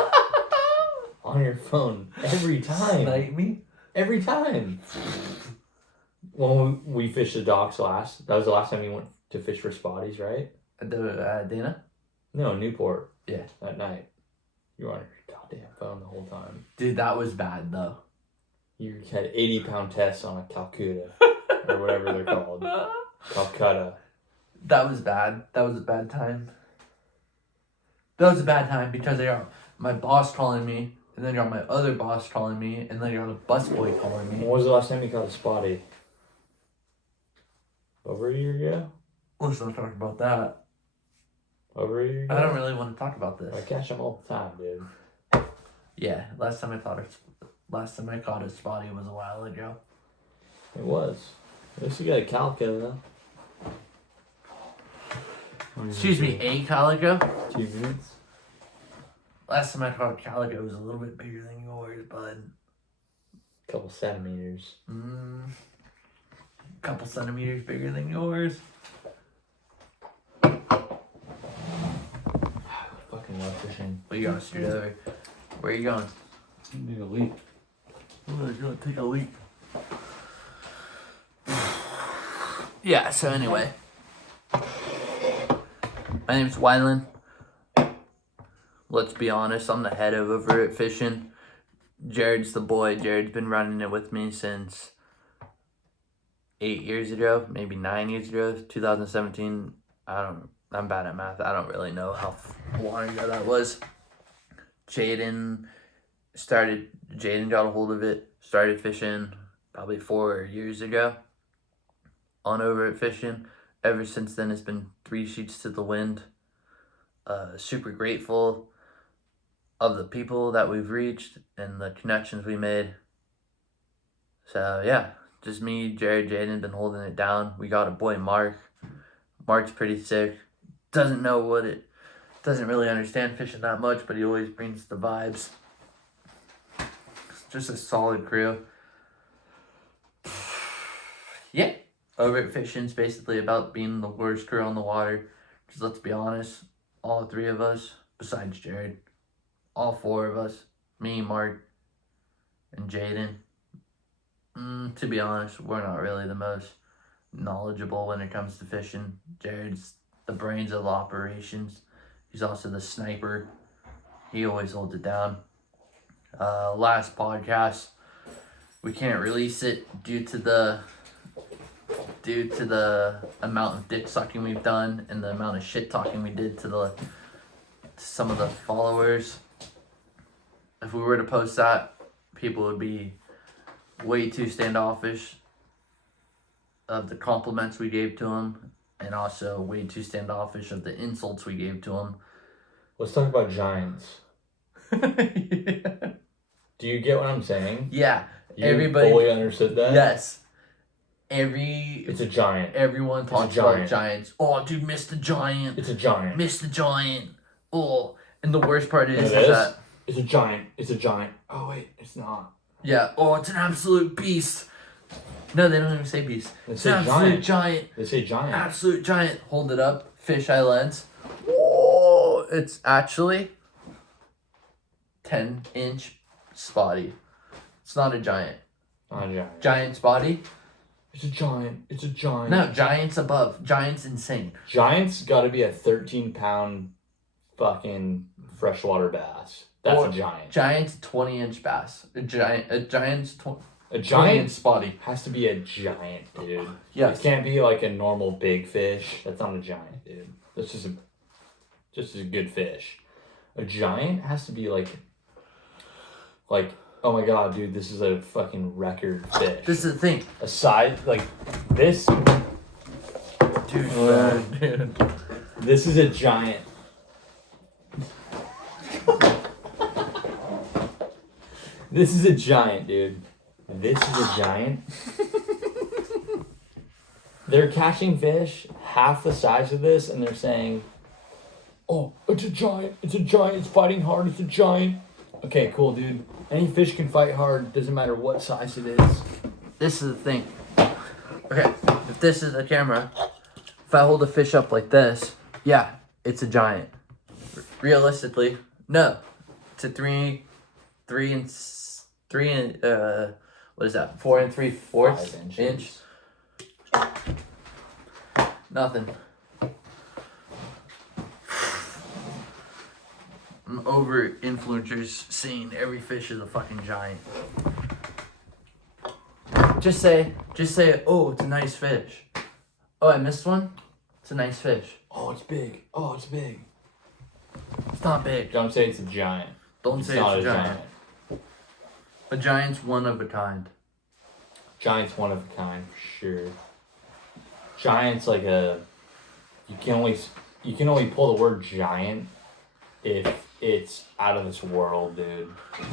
On your phone every time. Snipe me? Every time. When we fished the docks last, that was the last time you went to fish for spotties, right? Dana? No, Newport. Yeah. That night. You were on your goddamn phone the whole time. Dude, that was bad, though. You had 80-pound tests on a Calcutta. Or whatever they're called. Calcutta. That was bad. That was a bad time. That was a bad time because I got my boss calling me, and then I got my other boss calling me, and then I got a busboy calling When me. was the last time you caught a spotty? Over a year ago? Let's not talk about that. Over a year ago? I don't really want to talk about I this. catch them all the time, dude. Yeah, last time I caught a spotty was a while ago. It was. At least you got a Calcutta, though. Excuse me, a calico? 2 minutes. Last time I caught a calico was a little bit bigger than yours, bud. Couple centimeters. Couple centimeters bigger than yours. I fucking love fishing. Well, you gotta shoot over. Where are you going? Need a leak. I'm gonna take a leak. Yeah, so anyway. My name's Wyland. Let's be honest, I'm the head over at fishing. Jared's the boy. Jared's been running it with me since 8 years ago, maybe 9 years ago, 2017. I'm bad at math. I don't really know how long ago that was. Jaden got a hold of it, started fishing probably 4 years ago on over at fishing. Ever since then, it's been 3 sheets to the wind. Super grateful of the people that we've reached and the connections we made. So yeah, just me, Jared, Jaden been holding it down. We got a boy, Mark. Mark's pretty sick. Doesn't really understand fishing that much, but he always brings the vibes. It's just a solid crew. Yeah. Over at fishing's basically about being the worst crew on the water. Because let's be honest, all 3 of us, besides Jared, all 4 of us, me, Mark, and Jaden, to be honest, we're not really the most knowledgeable when it comes to fishing. Jared's the brains of the operations. He's also the sniper. He always holds it down. Last podcast, we can't release it due to the due to the amount of dick sucking we've done and the amount of shit talking we did to some of the followers. If we were to post that, people would be way too standoffish of the compliments we gave to them, and also way too standoffish of the insults we gave to them. Let's talk about Giants. Yeah. Do you get what I'm saying? Yeah. You Everybody fully understood that? Yes. It's a giant. Everyone talks about Giants. Oh, dude, missed the Giant. It's a giant. Missed the Giant. Oh, and the worst part is It is? that It's a giant. It's a giant. Oh wait, it's not. yeah. Oh, it's an absolute beast. No, they don't even say beast. They It's say an absolute giant. They say giant. Absolute giant. Hold it up. Fisheye lens. Oh, it's actually 10-inch spotty. It's not a giant. Not a giant. Giant spotty. It's a giant. It's a giant. No, giant's above. Giant's insane. Giant's got to be a 13-pound fucking freshwater bass. That's Or a giant. Giant's 20-inch bass. A giant's A 20-inch giant spotty. has to be a giant, dude. Yes. It can't be like a normal big fish. That's not a giant, dude. That's just a good fish. A giant has to be like, oh my god, dude, this is a fucking record fish. This is the thing. A size like this. Dude. This is a giant. This is a giant, dude. This is a giant. They're catching fish half the size of this, and they're saying, "Oh, it's a giant. It's a giant. It's fighting hard. It's a giant." Okay, cool, dude. Any fish can fight hard. Doesn't matter what size it is. This is the thing. Okay, if this is the camera, if I hold a fish up like this, yeah, it's a giant. Realistically, no. It's a 3 and what is that? 4 3/4 5 inch. Nothing. I'm over influencers saying every fish is a fucking giant. Just say, oh, it's a nice fish. Oh, I missed one? It's a nice fish. Oh, it's big. Oh, it's big. It's not big. Don't say it's a giant. Don't say it's a giant. A giant's one of a kind. Giant's one of a kind for sure. Giant's like a. You can only pull the word giant if it's out of this world, dude. You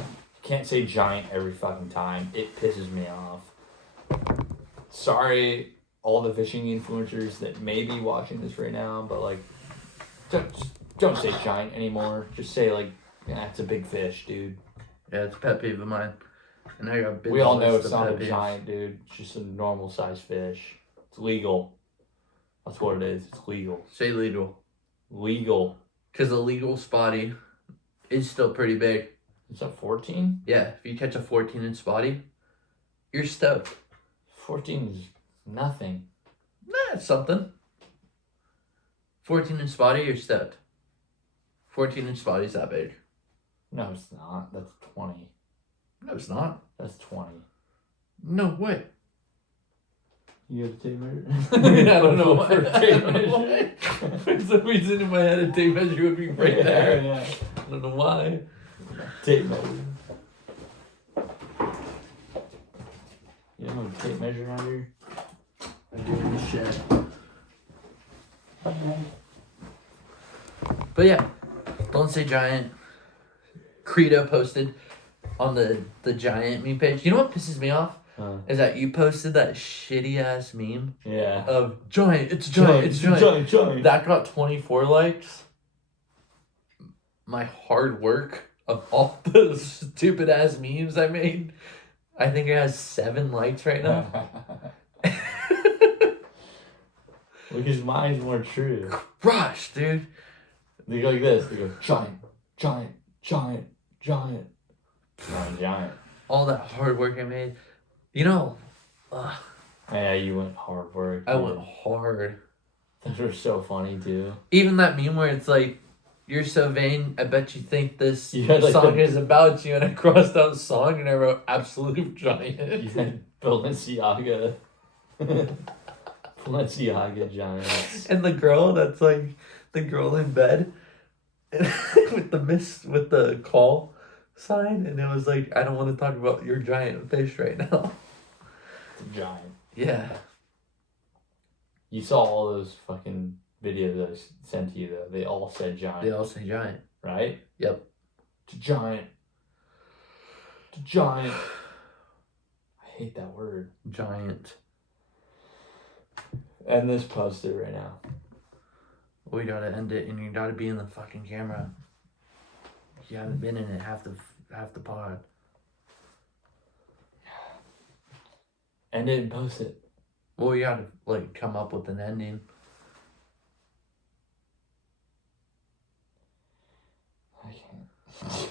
can't say giant every fucking time. It pisses me off. Sorry, all the fishing influencers that may be watching this right now, but like, don't say giant anymore. Just say like, yeah, it's a big fish, dude. Yeah, it's a pet peeve of mine. And I got a big We all know list it's of not a pet peeves. giant, dude. It's just a normal sized fish. It's legal. That's what it is. It's legal. Say legal. Legal. Because a legal spotty is still pretty big. Is that 14? Yeah, if you catch a 14-inch spotty, you're stoked. 14 is nothing. Nah, it's something. 14-inch spotty, you're stoked. 14-inch spotty's that big. No, it's not. That's 20. No, it's not. That's 20. No way. You have a tape measure? I don't know why. For a tape measure. For some reason in my head, a tape measure would be right there. Yeah. I don't know why. Tape measure. You have a tape measure around here? I'm doing this shit. But yeah, don't say giant. Credo posted on the giant meme page. You know what pisses me off? Is that you posted that shitty ass meme Yeah. of giant, it's giant, it's giant. Giant. That got 24 likes. My hard work of all those stupid ass memes I made, I think it has 7 likes right now. Because mine's more true. Rush, dude. They go like this. They go giant, giant, giant, giant. Giant. All that hard work I made. You know, Yeah, you went hard work. I went hard. Those were so funny too. Even that meme where it's like, you're so vain, I bet you think this You had, like, song is about you, and I crossed out song and I wrote absolute giant. You had Balenciaga. Balenciaga Giants. And the girl that's like the girl in bed with the call sign, and it was like, I don't want to talk about your giant fish right now. Giant. Yeah. You saw all those fucking videos that I sent to you though. They all said giant. They all say giant. Right? Yep. It's a giant. It's a giant. I hate that word. Giant. End this poster right now. We gotta end it, and you gotta be in the fucking camera. You haven't been in it half the pod. End it and post it. Well, you gotta like come up with an ending. I can't.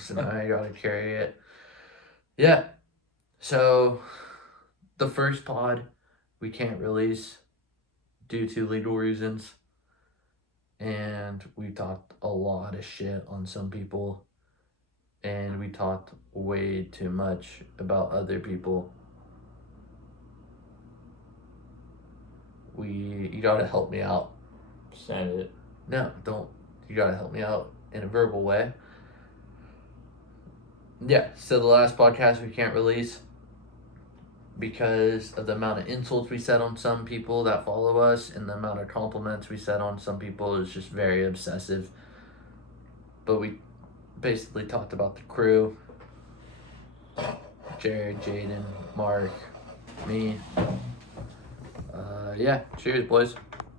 So now I gotta carry it. Yeah. So the first pod we can't release due to legal reasons. And we talked a lot of shit on some people. And we talked way too much about other people. You gotta help me out. Send it. No, don't. You gotta help me out in a verbal way. Yeah, so the last podcast we can't release because of the amount of insults we said on some people that follow us, and the amount of compliments we said on some people is just very obsessive. But we basically talked about the crew. Jared, Jaden, Mark, me. Yeah, cheers, boys.